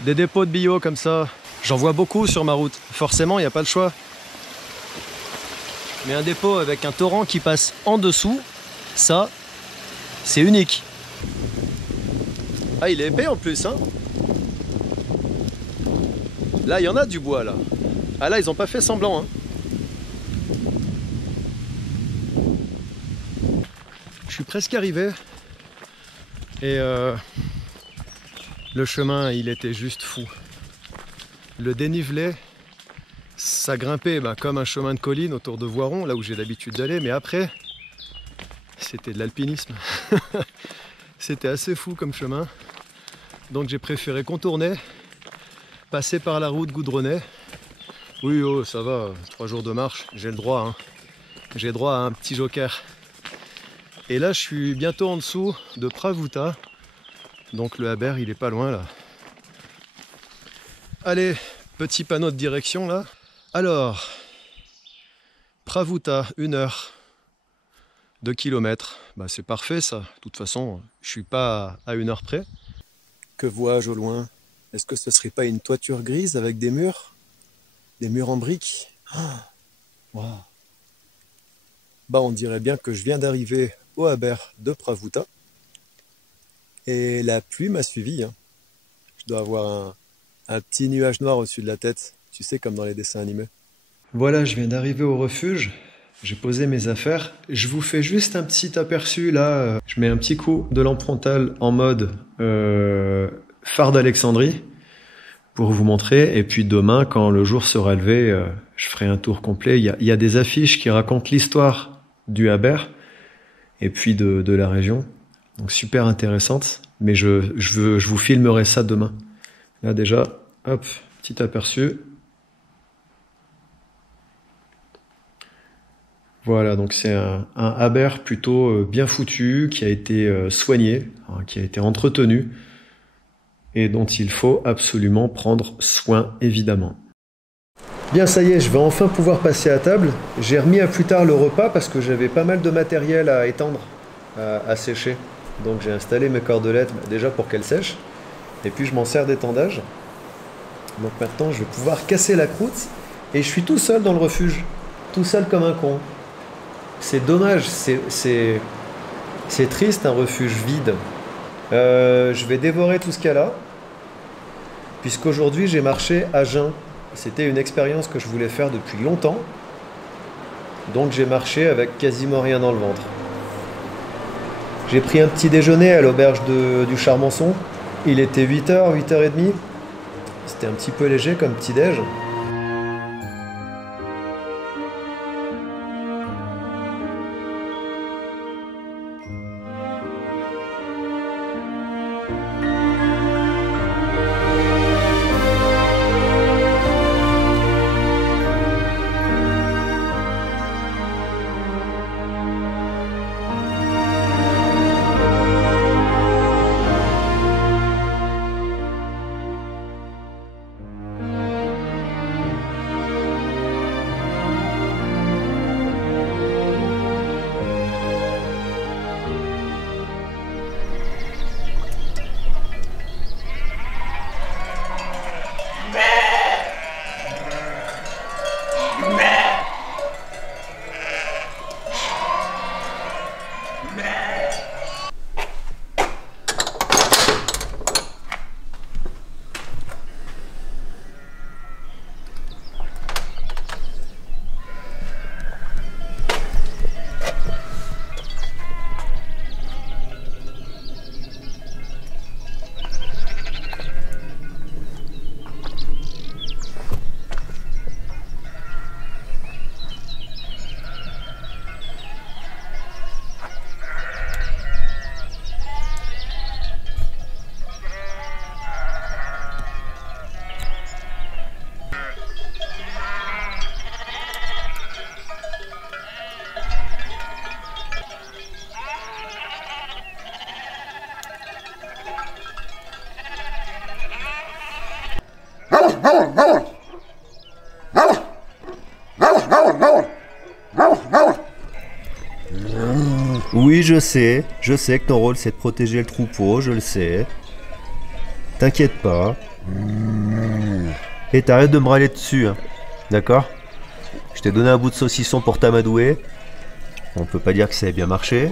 Des dépôts de bio comme ça, j'en vois beaucoup sur ma route. Forcément, il n'y a pas le choix. Mais un dépôt avec un torrent qui passe en dessous, ça, c'est unique. Ah, il est épais en plus, hein. Là, il y en a du bois, là. Ah là, ils n'ont pas fait semblant, hein. Je suis presque arrivé. Et le chemin, il était juste fou. Le dénivelé, ça grimpait comme un chemin de colline autour de Voiron, là où j'ai l'habitude d'aller, mais après, c'était de l'alpinisme. C'était assez fou comme chemin. Donc j'ai préféré contourner, passer par la route goudronnée. Oui, oh, ça va, 3 jours de marche, j'ai le droit, hein. J'ai droit à un petit joker. Et là, je suis bientôt en dessous de Pravouta. Donc le haber, il est pas loin là. Allez, petit panneau de direction là. Alors, Pravouta, 1 heure, 2 km. C'est parfait ça. De toute façon, je suis pas à 1 heure près. Que vois-je au loin? Est-ce que ce serait pas une toiture grise avec des murs? Des murs en briques. Wow. Bah, on dirait bien que je viens d'arriver au haber de Pravuta. Et la pluie m'a suivi. Hein. Je dois avoir un petit nuage noir au-dessus de la tête. Tu sais, comme dans les dessins animés. Voilà, je viens d'arriver au refuge. J'ai posé mes affaires. Je vous fais juste un petit aperçu là. Je mets un petit coup de lampe frontale en mode phare d'Alexandrie pour vous montrer. Et puis demain, quand le jour sera levé, je ferai un tour complet. Il y a des affiches qui racontent l'histoire du haber et puis de la région. Donc super intéressante. Mais je vous filmerai ça demain. Là déjà, hop, petit aperçu. Voilà, donc c'est un haber plutôt bien foutu, qui a été soigné, hein, qui a été entretenu, et dont il faut absolument prendre soin, évidemment. Bien, ça y est, je vais enfin pouvoir passer à table. J'ai remis à plus tard le repas parce que j'avais pas mal de matériel à étendre, à sécher. Donc j'ai installé mes cordelettes déjà pour qu'elles sèchent, et puis je m'en sers d'étendage. Donc maintenant, je vais pouvoir casser la croûte, et je suis tout seul dans le refuge, tout seul comme un con. C'est dommage, c'est triste un refuge vide. Je vais dévorer tout ce qu'il y a là, puisqu'aujourd'hui j'ai marché à jeun. C'était une expérience que je voulais faire depuis longtemps, donc j'ai marché avec quasiment rien dans le ventre. J'ai pris un petit déjeuner à l'auberge du Charmançon. Il était 8h, 8h30. C'était un petit peu léger comme petit déj. Oui, je sais que ton rôle c'est de protéger le troupeau, je le sais. T'inquiète pas. Et t'arrêtes de me râler dessus, hein. D'accord? Je t'ai donné un bout de saucisson pour t'amadouer. On peut pas dire que ça ait bien marché.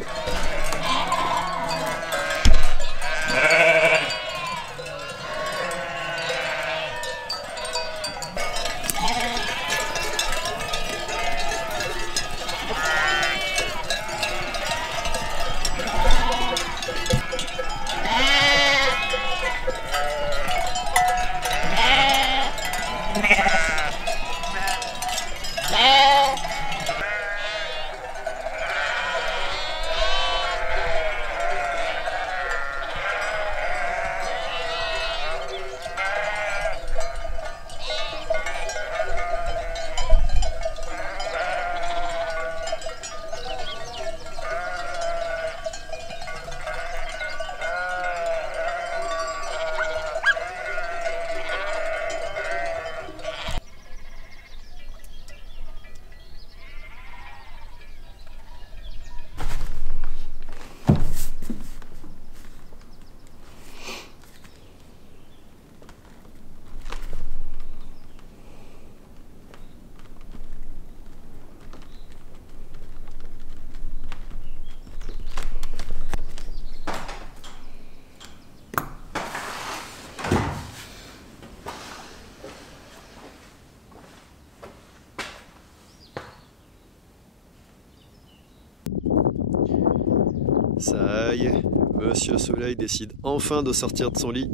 y est, Monsieur Soleil décide enfin de sortir de son lit,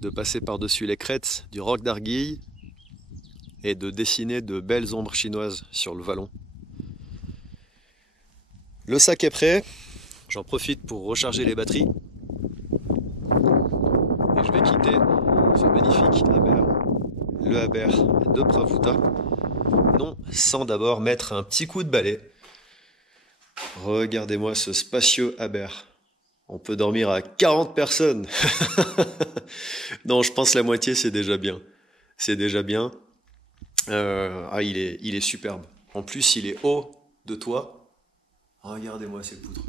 de passer par-dessus les crêtes du roc d'Arguille et de dessiner de belles ombres chinoises sur le vallon. Le sac est prêt, j'en profite pour recharger les batteries et je vais quitter ce magnifique Aber, le Aber de Pravuta, non sans d'abord mettre un petit coup de balai. Regardez-moi ce spacieux Aber. On peut dormir à 40 personnes. Non, je pense la moitié, c'est déjà bien. C'est déjà bien. Il est superbe. En plus, il est haut de toit. Regardez-moi ces poutres.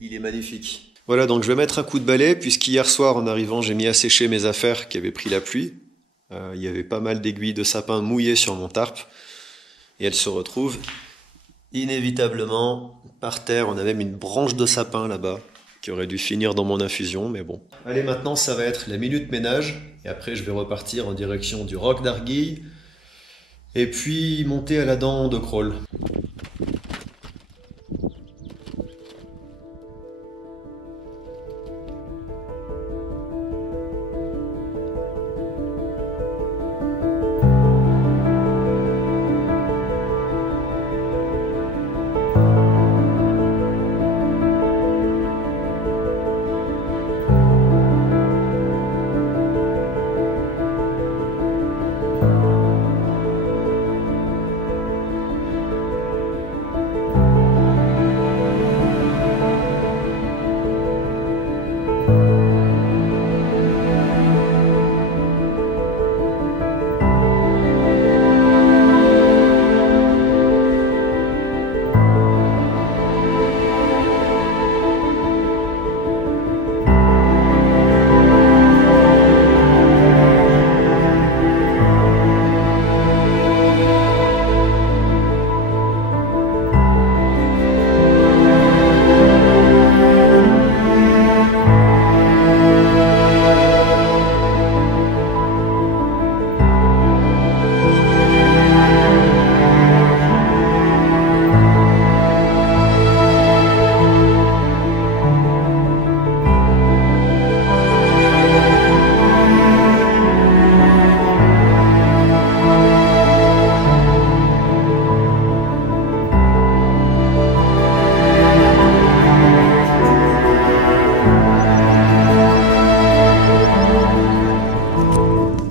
Il est magnifique. Voilà, donc je vais mettre un coup de balai, puisqu'hier soir, en arrivant, j'ai mis à sécher mes affaires qui avaient pris la pluie. Il y avait pas mal d'aiguilles de sapin mouillées sur mon tarp. Et elles se retrouvent inévitablement par terre. On a même une branche de sapin là-bas qui aurait dû finir dans mon infusion, mais bon. Allez, maintenant, ça va être la minute ménage. Et après, je vais repartir en direction du roc d'Arguille. Et puis, monter à la dent de Crawl.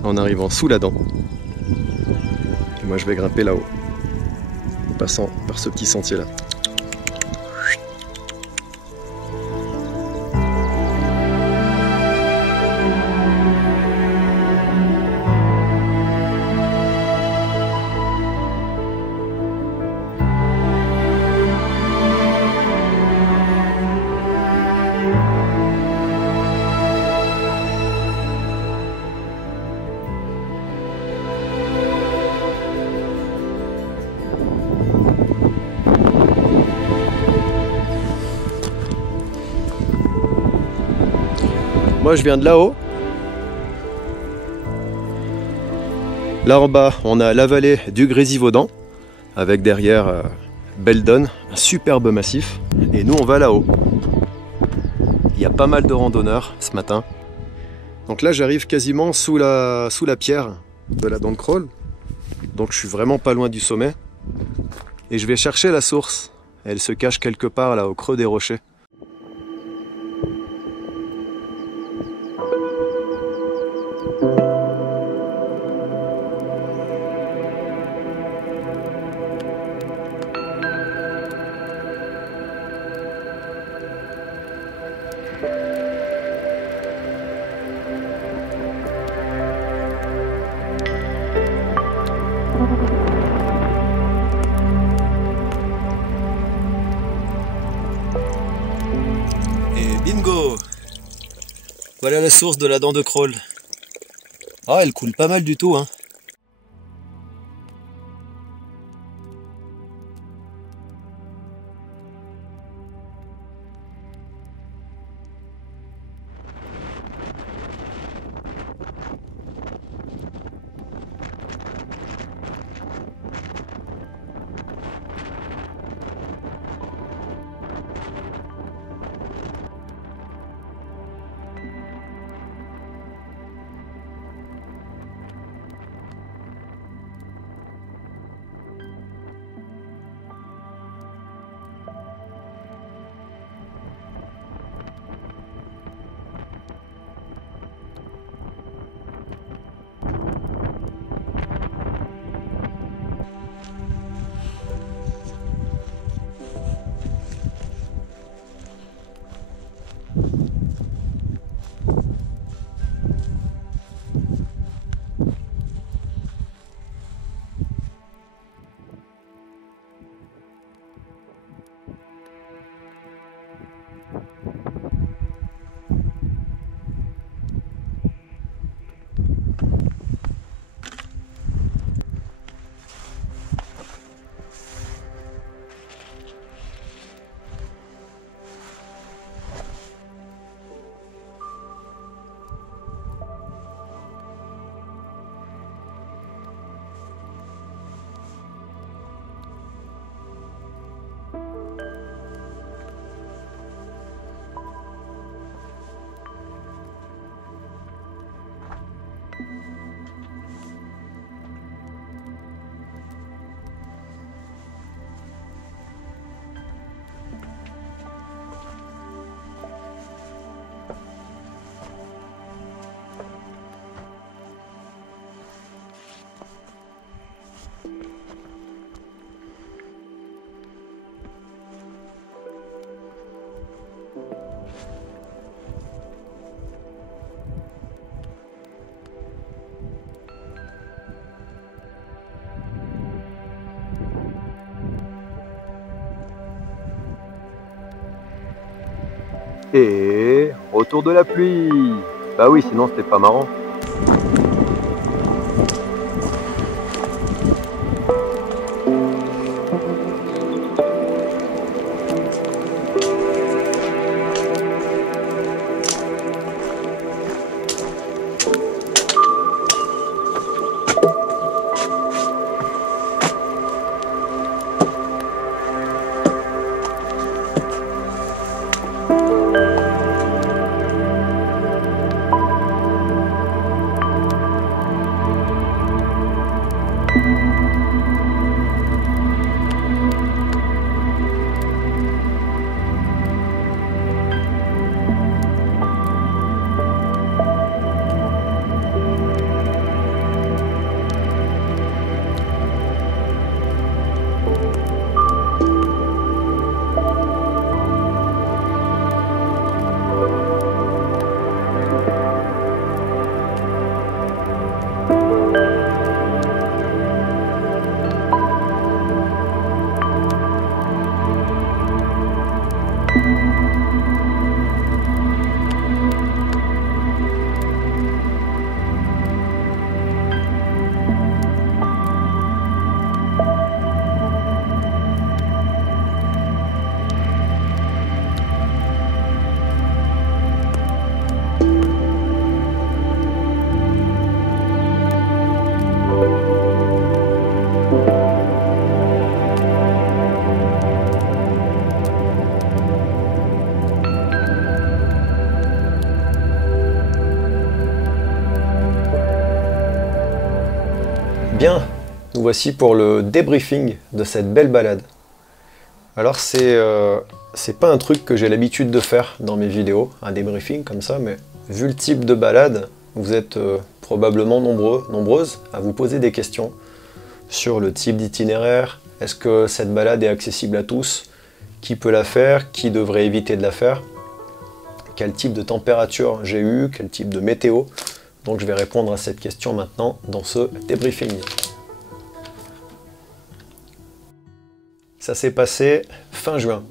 En arrivant sous la dent. Et moi je vais grimper là-haut, en passant par ce petit sentier là. Moi je viens de là-haut. Là en bas on a la vallée du Grésivaudan avec derrière Beldon, un superbe massif. Et nous on va là-haut. Il y a pas mal de randonneurs ce matin. Donc là j'arrive quasiment sous la pierre de la dent de Crawl. Donc je suis vraiment pas loin du sommet. Et je vais chercher la source. Elle se cache quelque part là au creux des rochers. Bingo! Voilà la source de la dent de Crawl. Ah, elle coule pas mal du tout, hein. Et retour de la pluie. Bah oui, sinon c'était pas marrant. Bien, nous voici pour le débriefing de cette belle balade. Alors c'est pas un truc que j'ai l'habitude de faire dans mes vidéos, un débriefing comme ça, mais vu le type de balade, vous êtes probablement nombreuses à vous poser des questions sur le type d'itinéraire. Est-ce que cette balade est accessible à tous? Qui peut la faire? Qui devrait éviter de la faire? Quel type de température j'ai eu? Quel type de météo? Donc je vais répondre à cette question maintenant dans ce débriefing. Ça s'est passé fin juin.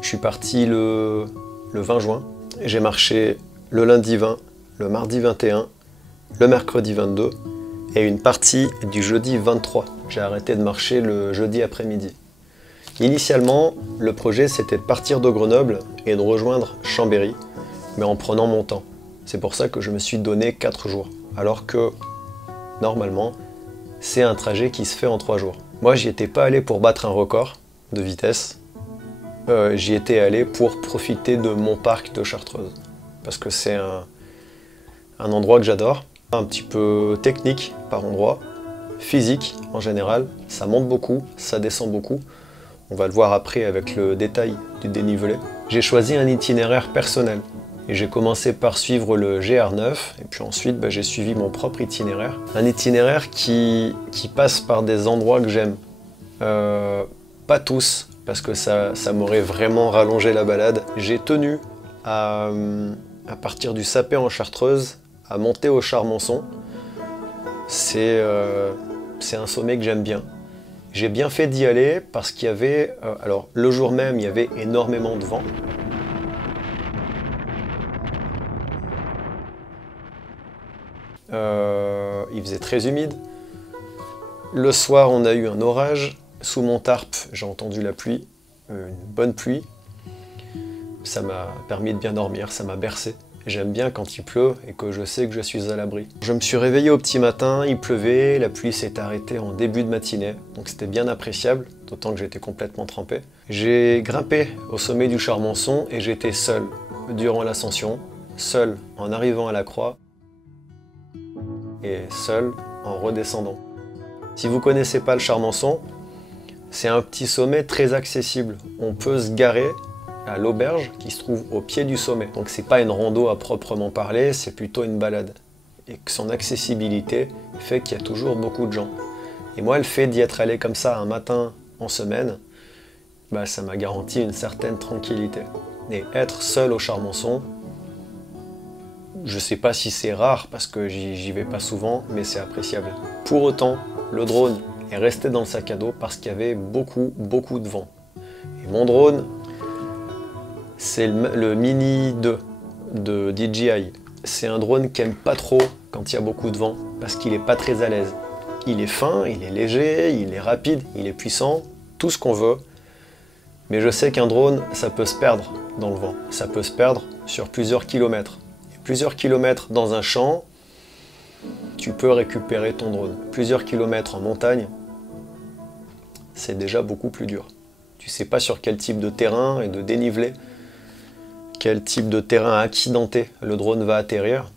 Je suis parti le 20 juin. J'ai marché le lundi 20, le mardi 21, le mercredi 22 et une partie du jeudi 23. J'ai arrêté de marcher le jeudi après-midi. Initialement, le projet c'était de partir de Grenoble et de rejoindre Chambéry, mais en prenant mon temps. C'est pour ça que je me suis donné 4 jours, alors que normalement, c'est un trajet qui se fait en 3 jours. Moi, j'y étais pas allé pour battre un record de vitesse, j'y étais allé pour profiter de mon parc de Chartreuse, parce que c'est un endroit que j'adore, un petit peu technique par endroit, physique en général, ça monte beaucoup, ça descend beaucoup. On va le voir après avec le détail du dénivelé. J'ai choisi un itinéraire personnel. Et j'ai commencé par suivre le GR9, et puis ensuite j'ai suivi mon propre itinéraire. Un itinéraire qui passe par des endroits que j'aime. Pas tous, parce que ça m'aurait vraiment rallongé la balade. J'ai tenu à partir du Sapé en Chartreuse, à monter au Charmonçon. C'est un sommet que j'aime bien. J'ai bien fait d'y aller parce qu'il y avait... alors le jour même, il y avait énormément de vent. Il faisait très humide. Le soir, on a eu un orage. Sous mon tarp, j'ai entendu la pluie, une bonne pluie. Ça m'a permis de bien dormir, ça m'a bercé. J'aime bien quand il pleut et que je sais que je suis à l'abri. Je me suis réveillé au petit matin, il pleuvait, la pluie s'est arrêtée en début de matinée, donc c'était bien appréciable, d'autant que j'étais complètement trempé. J'ai grimpé au sommet du Charmonçon et j'étais seul durant l'ascension, seul en arrivant à la croix, et seul en redescendant. Si vous ne connaissez pas le Charmonçon, c'est un petit sommet très accessible. On peut se garer à l'auberge qui se trouve au pied du sommet. Donc c'est pas une rando à proprement parler, c'est plutôt une balade. Et que son accessibilité fait qu'il y a toujours beaucoup de gens. Et moi, le fait d'y être allé comme ça un matin en semaine, ça m'a garanti une certaine tranquillité. Et être seul au Charmonçon, je sais pas si c'est rare parce que j'y vais pas souvent, mais c'est appréciable. Pour autant, le drone est resté dans le sac à dos parce qu'il y avait beaucoup de vent. Et mon drone, c'est le Mini 2 de DJI. C'est un drone qui n'aime pas trop quand il y a beaucoup de vent, parce qu'il n'est pas très à l'aise. Il est fin, il est léger, il est rapide, il est puissant, tout ce qu'on veut. Mais je sais qu'un drone, ça peut se perdre dans le vent. Ça peut se perdre sur plusieurs kilomètres. Et plusieurs kilomètres dans un champ, tu peux récupérer ton drone. Plusieurs kilomètres en montagne, c'est déjà beaucoup plus dur. Tu ne sais pas sur quel type de terrain et de dénivelé, quel type de terrain accidenté le drone va atterrir.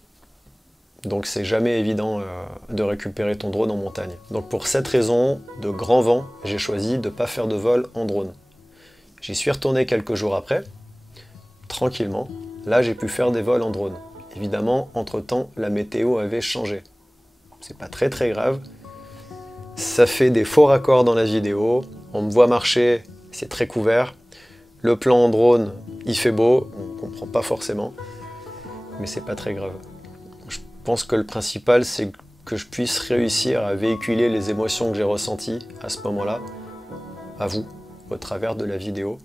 Donc c'est jamais évident de récupérer ton drone en montagne. Donc pour cette raison, de grand vent, j'ai choisi de ne pas faire de vol en drone. J'y suis retourné quelques jours après, tranquillement. Là j'ai pu faire des vols en drone. Évidemment, entre-temps, la météo avait changé. C'est pas très grave. Ça fait des faux raccords dans la vidéo. On me voit marcher, c'est très couvert. Le plan en drone, il fait beau, on comprend pas forcément. Mais c'est pas très grave. Je pense que le principal, c'est que je puisse réussir à véhiculer les émotions que j'ai ressenties à ce moment-là, à vous, au travers de la vidéo.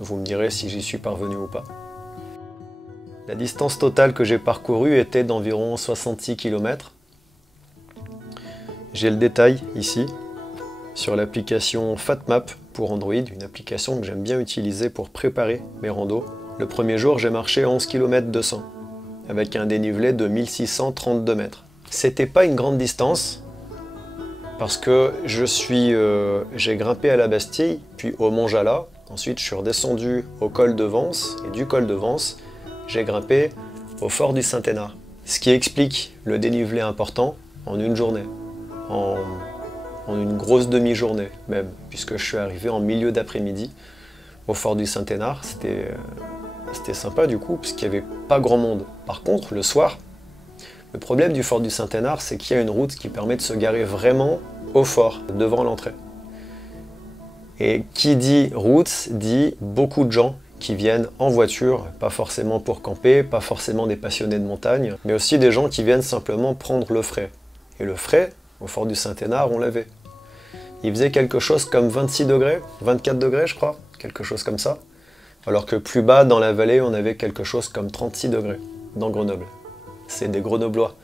Vous me direz si j'y suis parvenu ou pas. La distance totale que j'ai parcourue était d'environ 66 km. J'ai le détail ici, sur l'application FatMap pour Android, une application que j'aime bien utiliser pour préparer mes randos. Le premier jour, j'ai marché 11 km 200, avec un dénivelé de 1632 mètres. C'était pas une grande distance, parce que j'ai grimpé à la Bastille, puis au Mont Jala. Ensuite, je suis redescendu au col de Vence, et du col de Vence, j'ai grimpé au fort du Saint-Hénard. Ce qui explique le dénivelé important en une journée, en une grosse demi-journée même, puisque je suis arrivé en milieu d'après-midi au fort du Saint-Hénard. C'était sympa du coup, parce qu'il n'y avait pas grand monde. Par contre, le soir, le problème du fort du Saint-Hénard, c'est qu'il y a une route qui permet de se garer vraiment au fort, devant l'entrée. Et qui dit route, dit beaucoup de gens qui viennent en voiture, pas forcément pour camper, pas forcément des passionnés de montagne, mais aussi des gens qui viennent simplement prendre le frais. Et le frais, au fort du Saint-Hénard, on l'avait. Il faisait quelque chose comme 26 degrés, 24 degrés je crois, quelque chose comme ça. Alors que plus bas, dans la vallée, on avait quelque chose comme 36 degrés, dans Grenoble. C'est des Grenoblois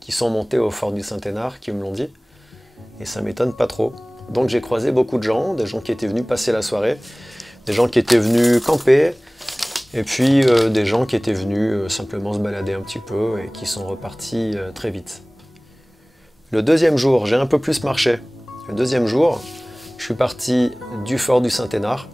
qui sont montés au fort du Saint-Hénard, qui me l'ont dit, et ça m'étonne pas trop. Donc j'ai croisé beaucoup de gens, des gens qui étaient venus passer la soirée, des gens qui étaient venus camper, et puis des gens qui étaient venus simplement se balader un petit peu et qui sont repartis très vite. Le deuxième jour, j'ai un peu plus marché. Le deuxième jour, je suis parti du fort du Saint-Hénard,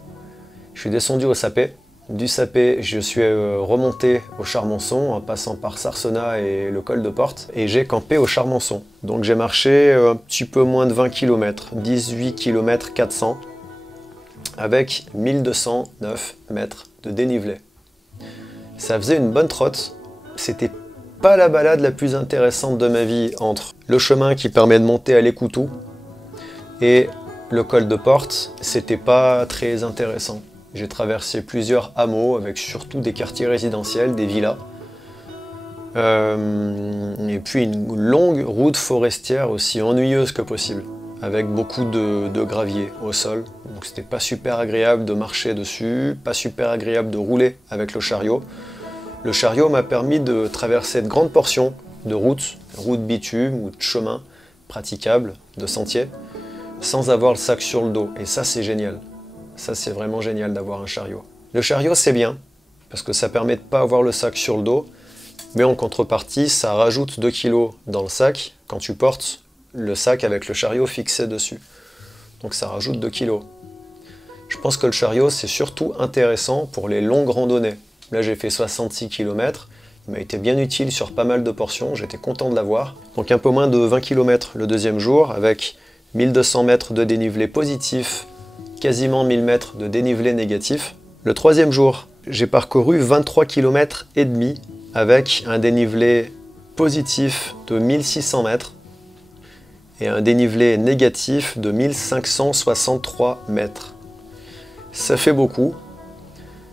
je suis descendu au Sapé. Du Sapé, je suis remonté au Charmonçon en passant par Sarsena et le col de Porte, et j'ai campé au Charmonçon. Donc j'ai marché un petit peu moins de 20 km, 18 km 400, avec 1209 mètres de dénivelé. Ça faisait une bonne trotte, c'était pas la balade la plus intéressante de ma vie entre le chemin qui permet de monter à l'Écoutou et le col de Porte, c'était pas très intéressant. J'ai traversé plusieurs hameaux avec surtout des quartiers résidentiels, des villas. Et puis une longue route forestière aussi ennuyeuse que possible, avec beaucoup de gravier au sol. Donc c'était pas super agréable de marcher dessus, pas super agréable de rouler avec le chariot. Le chariot m'a permis de traverser de grandes portions de routes bitume ou de chemins praticables, de sentiers, sans avoir le sac sur le dos. Et ça, c'est génial. Ça, c'est vraiment génial d'avoir un chariot. Le chariot, c'est bien, parce que ça permet de ne pas avoir le sac sur le dos, mais en contrepartie, ça rajoute 2 kg dans le sac quand tu portes le sac avec le chariot fixé dessus. Donc ça rajoute 2 kg. Je pense que le chariot, c'est surtout intéressant pour les longues randonnées. Là, j'ai fait 66 km, il m'a été bien utile sur pas mal de portions, j'étais content de l'avoir. Donc un peu moins de 20 km le deuxième jour, avec 1200 mètres de dénivelé positif, quasiment 1000 mètres de dénivelé négatif. Le troisième jour, j'ai parcouru 23 km et demi avec un dénivelé positif de 1600 mètres et un dénivelé négatif de 1563 mètres. Ça fait beaucoup.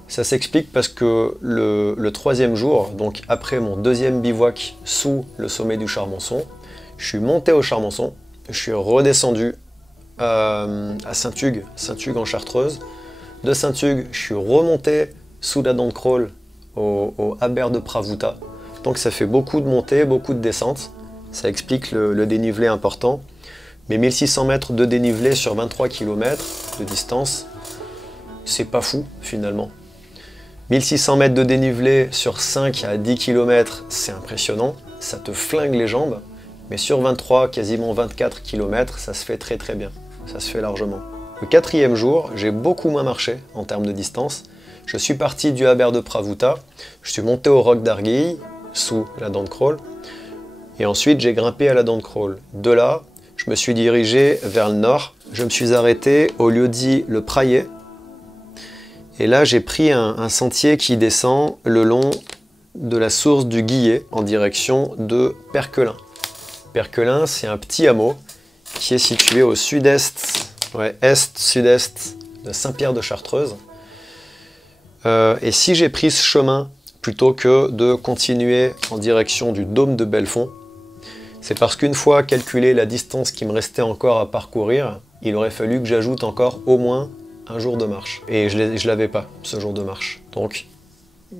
Ça s'explique parce que le troisième jour, donc après mon deuxième bivouac sous le sommet du Charmonçon, je suis monté au Charmonçon, je suis redescendu à Saint-Hugues en Chartreuse. De Saint-Hugues, je suis remonté sous la dent de crawl au Aber de Pravuta. Donc ça fait beaucoup de montées, beaucoup de descentes. Ça explique le dénivelé important. Mais 1600 mètres de dénivelé sur 23 km de distance, c'est pas fou finalement. 1600 mètres de dénivelé sur 5 à 10 km, c'est impressionnant. Ça te flingue les jambes. Mais sur 23, quasiment 24 km, ça se fait très très bien. Ça se fait largement. Le 4e jour, j'ai beaucoup moins marché en termes de distance. Je suis parti du Aber de Pravuta, je suis monté au Roc d'Arguille, sous la dent de crawl, et ensuite j'ai grimpé à la dent de crawl. De là, je me suis dirigé vers le nord. Je me suis arrêté au lieu-dit Le Prayet. Et là, j'ai pris un sentier qui descend le long de la source du Guillet en direction de Perquelin. Perquelin, c'est un petit hameau qui est situé au sud-est, est-sud-est de Saint-Pierre-de-Chartreuse. Et si j'ai pris ce chemin plutôt que de continuer en direction du dôme de Belfond, c'est parce qu'une fois calculé la distance qui me restait encore à parcourir, il aurait fallu que j'ajoute encore au moins un jour de marche. Et je l'avais pas, ce jour de marche. Donc,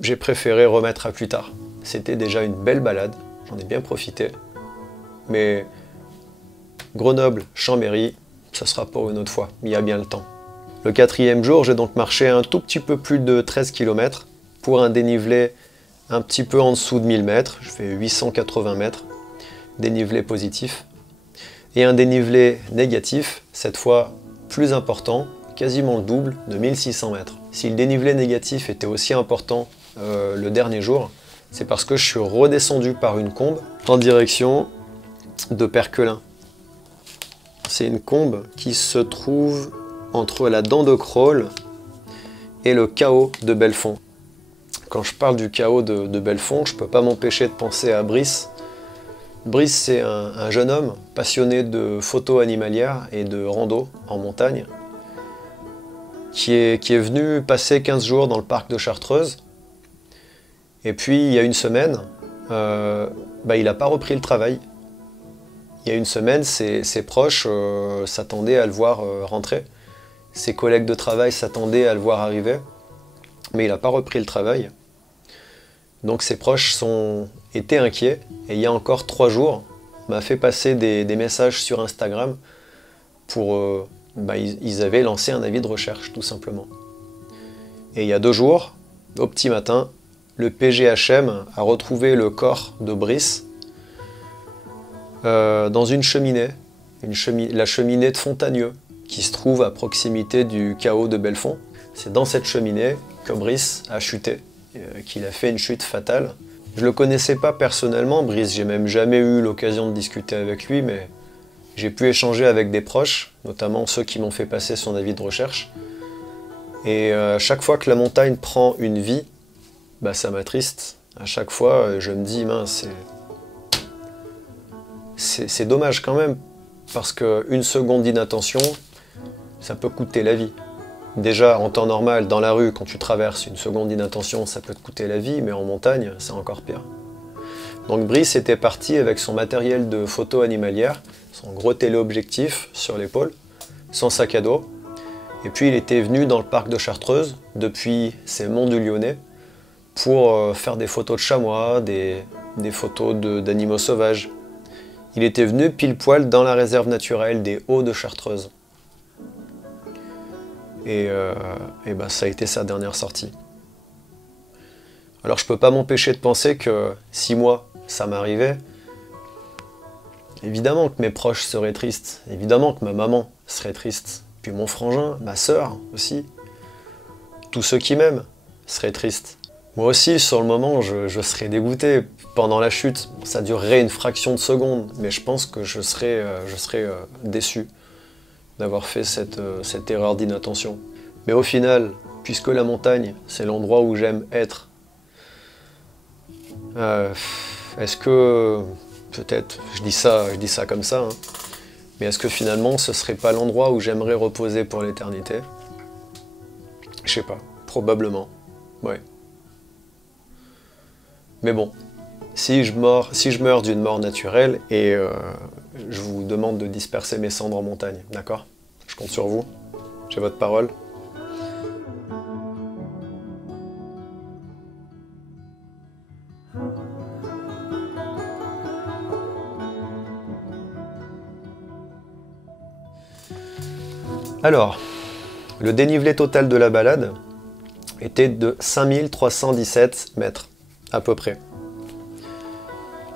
j'ai préféré remettre à plus tard. C'était déjà une belle balade, j'en ai bien profité. Mais Grenoble, Chambéry, ça sera pour une autre fois, il y a bien le temps. Le 4e jour, j'ai donc marché un tout petit peu plus de 13 km pour un dénivelé un petit peu en dessous de 1000 mètres. Je fais 880 mètres, dénivelé positif. Et un dénivelé négatif, cette fois plus important, quasiment le double, de 1600 mètres. Si le dénivelé négatif était aussi important le dernier jour, c'est parce que je suis redescendu par une combe en direction de Perquelin. C'est une combe qui se trouve entre la dent de crawl et le chaos de Belfond. Quand je parle du chaos de Belfond, je ne peux pas m'empêcher de penser à Brice. Brice, c'est un jeune homme passionné de photos animalières et de rando en montagne, qui est venu passer 15 jours dans le parc de Chartreuse. Et puis, il y a une semaine, il n'a pas repris le travail. Il y a une semaine, ses proches s'attendaient à le voir rentrer. Ses collègues de travail s'attendaient à le voir arriver. Mais il n'a pas repris le travail. Donc ses proches étaient inquiets. Et il y a encore 3 jours, m'a fait passer des messages sur Instagram pour... ils avaient lancé un avis de recherche, tout simplement. Et il y a 2 jours, au petit matin, le PGHM a retrouvé le corps de Brice dans une cheminée, la cheminée de Fontagneux, qui se trouve à proximité du chaos de Belfond. C'est dans cette cheminée que Brice a chuté, qu'il a fait une chute fatale. Je ne le connaissais pas personnellement, Brice, j'ai même jamais eu l'occasion de discuter avec lui, mais j'ai pu échanger avec des proches, notamment ceux qui m'ont fait passer son avis de recherche. Et à chaque fois que la montagne prend une vie, ça m'attriste. À chaque fois, je me dis, mince, c'est dommage quand même, parce qu'une seconde d'inattention, ça peut coûter la vie. Déjà, en temps normal, dans la rue, quand tu traverses une seconde d'inattention, ça peut te coûter la vie, mais en montagne, c'est encore pire. Donc Brice était parti avec son matériel de photo animalière, son gros téléobjectif sur l'épaule, son sac à dos, et puis il était venu dans le parc de Chartreuse, depuis ses monts du Lyonnais, pour faire des photos de chamois, des photos d'animaux sauvages. Il était venu pile poil dans la réserve naturelle des Hauts de Chartreuse. Et ça a été sa dernière sortie. Alors je peux pas m'empêcher de penser que si moi, ça m'arrivait, évidemment que mes proches seraient tristes, évidemment que ma maman serait triste, puis mon frangin, ma sœur aussi, tous ceux qui m'aiment seraient tristes. Moi aussi, sur le moment, je serais dégoûté. Pendant la chute, ça durerait une fraction de seconde, mais je pense que je serais déçu d'avoir fait cette erreur d'inattention. Mais au final, puisque la montagne, c'est l'endroit où j'aime être, est-ce que, peut-être, je dis ça comme ça, hein, mais est-ce que finalement, ce serait pas l'endroit où j'aimerais reposer pour l'éternité? Je sais pas, probablement, ouais. Mais bon, si je meurs d'une mort naturelle, et je vous demande de disperser mes cendres en montagne, d'accord? Je compte sur vous, j'ai votre parole. Alors, le dénivelé total de la balade était de 5317 mètres, à peu près.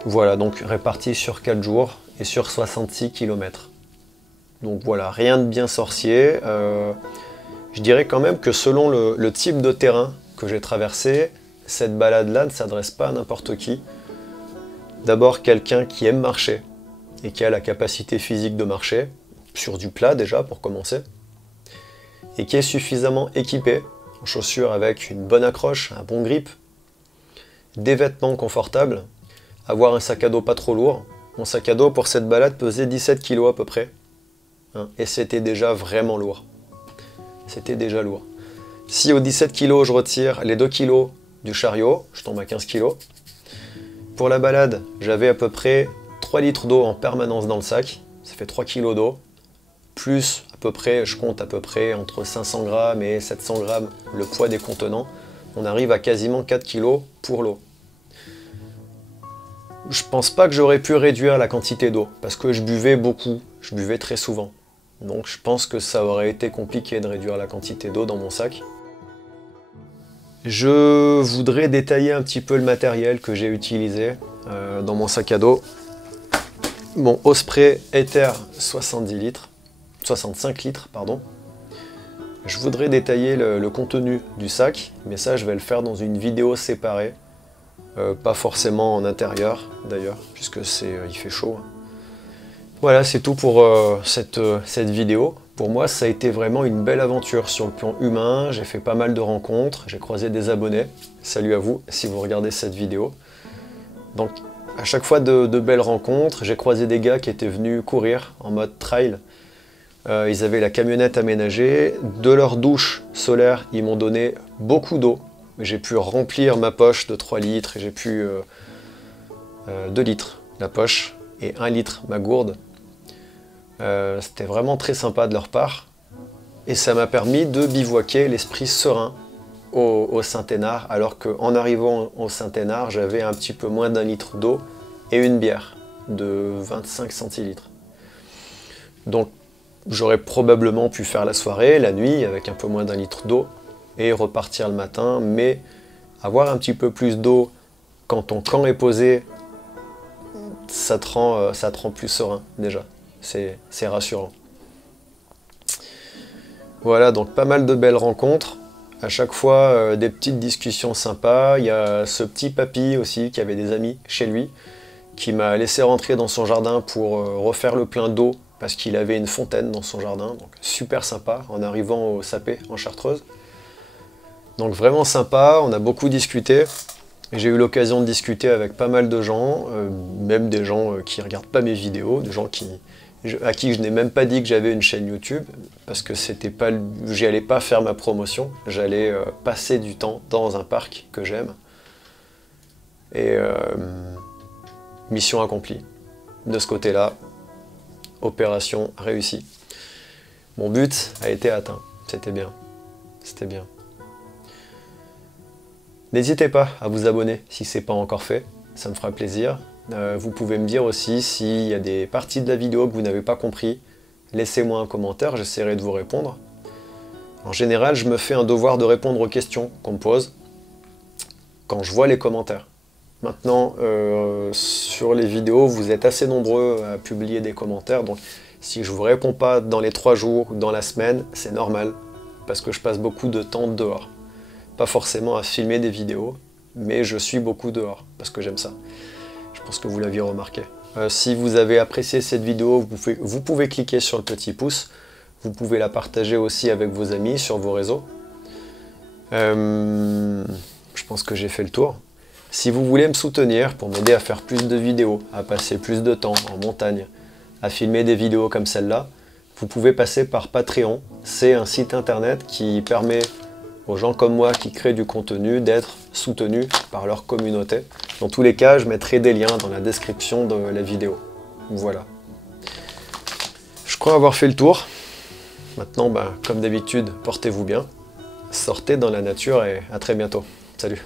Voilà, donc réparti sur 4 jours et sur 66 km. Donc voilà, rien de bien sorcier. Je dirais quand même que selon le type de terrain que j'ai traversé, cette balade-là ne s'adresse pas à n'importe qui. D'abord, quelqu'un qui aime marcher et qui a la capacité physique de marcher, sur du plat déjà pour commencer, et qui est suffisamment équipé en chaussures avec une bonne accroche, un bon grip, des vêtements confortables, avoir un sac à dos pas trop lourd. Mon sac à dos pour cette balade pesait 17 kg à peu près, hein, et c'était déjà vraiment lourd. C'était déjà lourd. Si aux 17 kg je retire les 2 kg du chariot, je tombe à 15 kg. Pour la balade, j'avais à peu près 3 litres d'eau en permanence dans le sac, ça fait 3 kg d'eau, plus à peu près, je compte à peu près entre 500 grammes et 700 grammes le poids des contenants, on arrive à quasiment 4 kg pour l'eau. Je pense pas que j'aurais pu réduire la quantité d'eau, parce que je buvais beaucoup, je buvais très souvent. Donc je pense que ça aurait été compliqué de réduire la quantité d'eau dans mon sac. Je voudrais détailler un petit peu le matériel que j'ai utilisé dans mon sac à dos. Mon Osprey Ether 65 litres, pardon. Je voudrais détailler le contenu du sac, mais ça je vais le faire dans une vidéo séparée. Pas forcément en intérieur d'ailleurs, puisque il fait chaud. Voilà, c'est tout pour cette vidéo. Pour moi, ça a été vraiment une belle aventure sur le plan humain. J'ai fait pas mal de rencontres, j'ai croisé des abonnés. Salut à vous si vous regardez cette vidéo. Donc, à chaque fois de belles rencontres. J'ai croisé des gars qui étaient venus courir en mode trail. Ils avaient la camionnette aménagée. De leur douche solaire, ils m'ont donné beaucoup d'eau. J'ai pu remplir ma poche de 3 litres et j'ai pu 2 litres la poche et 1 litre ma gourde. C'était vraiment très sympa de leur part et ça m'a permis de bivouaquer l'esprit serein au Saint-Hénard, alors qu'en arrivant au Saint-Hénard, j'avais un petit peu moins d'1 litre d'eau et une bière de 25 centilitres. Donc j'aurais probablement pu faire la soirée, la nuit, avec un peu moins d'1 litre d'eau et repartir le matin, mais avoir un petit peu plus d'eau quand ton camp est posé, ça te rend plus serein déjà, c'est rassurant. Voilà, donc pas mal de belles rencontres, à chaque fois des petites discussions sympas. Il y a ce petit papy aussi qui avait des amis chez lui, qui m'a laissé rentrer dans son jardin pour refaire le plein d'eau, parce qu'il avait une fontaine dans son jardin, donc super sympa, en arrivant au Sapé en Chartreuse. Donc vraiment sympa, on a beaucoup discuté. J'ai eu l'occasion de discuter avec pas mal de gens, même des gens qui ne regardent pas mes vidéos, des gens à qui je n'ai même pas dit que j'avais une chaîne YouTube, parce que j'y allais pas faire ma promotion, j'allais passer du temps dans un parc que j'aime. Et mission accomplie. De ce côté-là, opération réussie. Mon but a été atteint, c'était bien, c'était bien. N'hésitez pas à vous abonner si ce n'est pas encore fait, ça me fera plaisir. Vous pouvez me dire aussi s'il y a des parties de la vidéo que vous n'avez pas compris. Laissez-moi un commentaire, j'essaierai de vous répondre. En général, je me fais un devoir de répondre aux questions qu'on me pose quand je vois les commentaires. Maintenant, sur les vidéos, vous êtes assez nombreux à publier des commentaires, donc si je ne vous réponds pas dans les 3 jours ou dans la semaine, c'est normal, parce que je passe beaucoup de temps dehors. Pas forcément à filmer des vidéos, mais je suis beaucoup dehors, parce que j'aime ça. Je pense que vous l'aviez remarqué. Si vous avez apprécié cette vidéo, vous pouvez cliquer sur le petit pouce. Vous pouvez la partager aussi avec vos amis sur vos réseaux. Je pense que j'ai fait le tour. Si vous voulez me soutenir pour m'aider à faire plus de vidéos, à passer plus de temps en montagne, à filmer des vidéos comme celle-là, vous pouvez passer par Patreon. C'est un site internet qui permet aux gens comme moi qui créent du contenu d'être soutenus par leur communauté. Dans tous les cas, je mettrai des liens dans la description de la vidéo. Voilà. Je crois avoir fait le tour. Maintenant, comme d'habitude, portez-vous bien, sortez dans la nature et à très bientôt. Salut!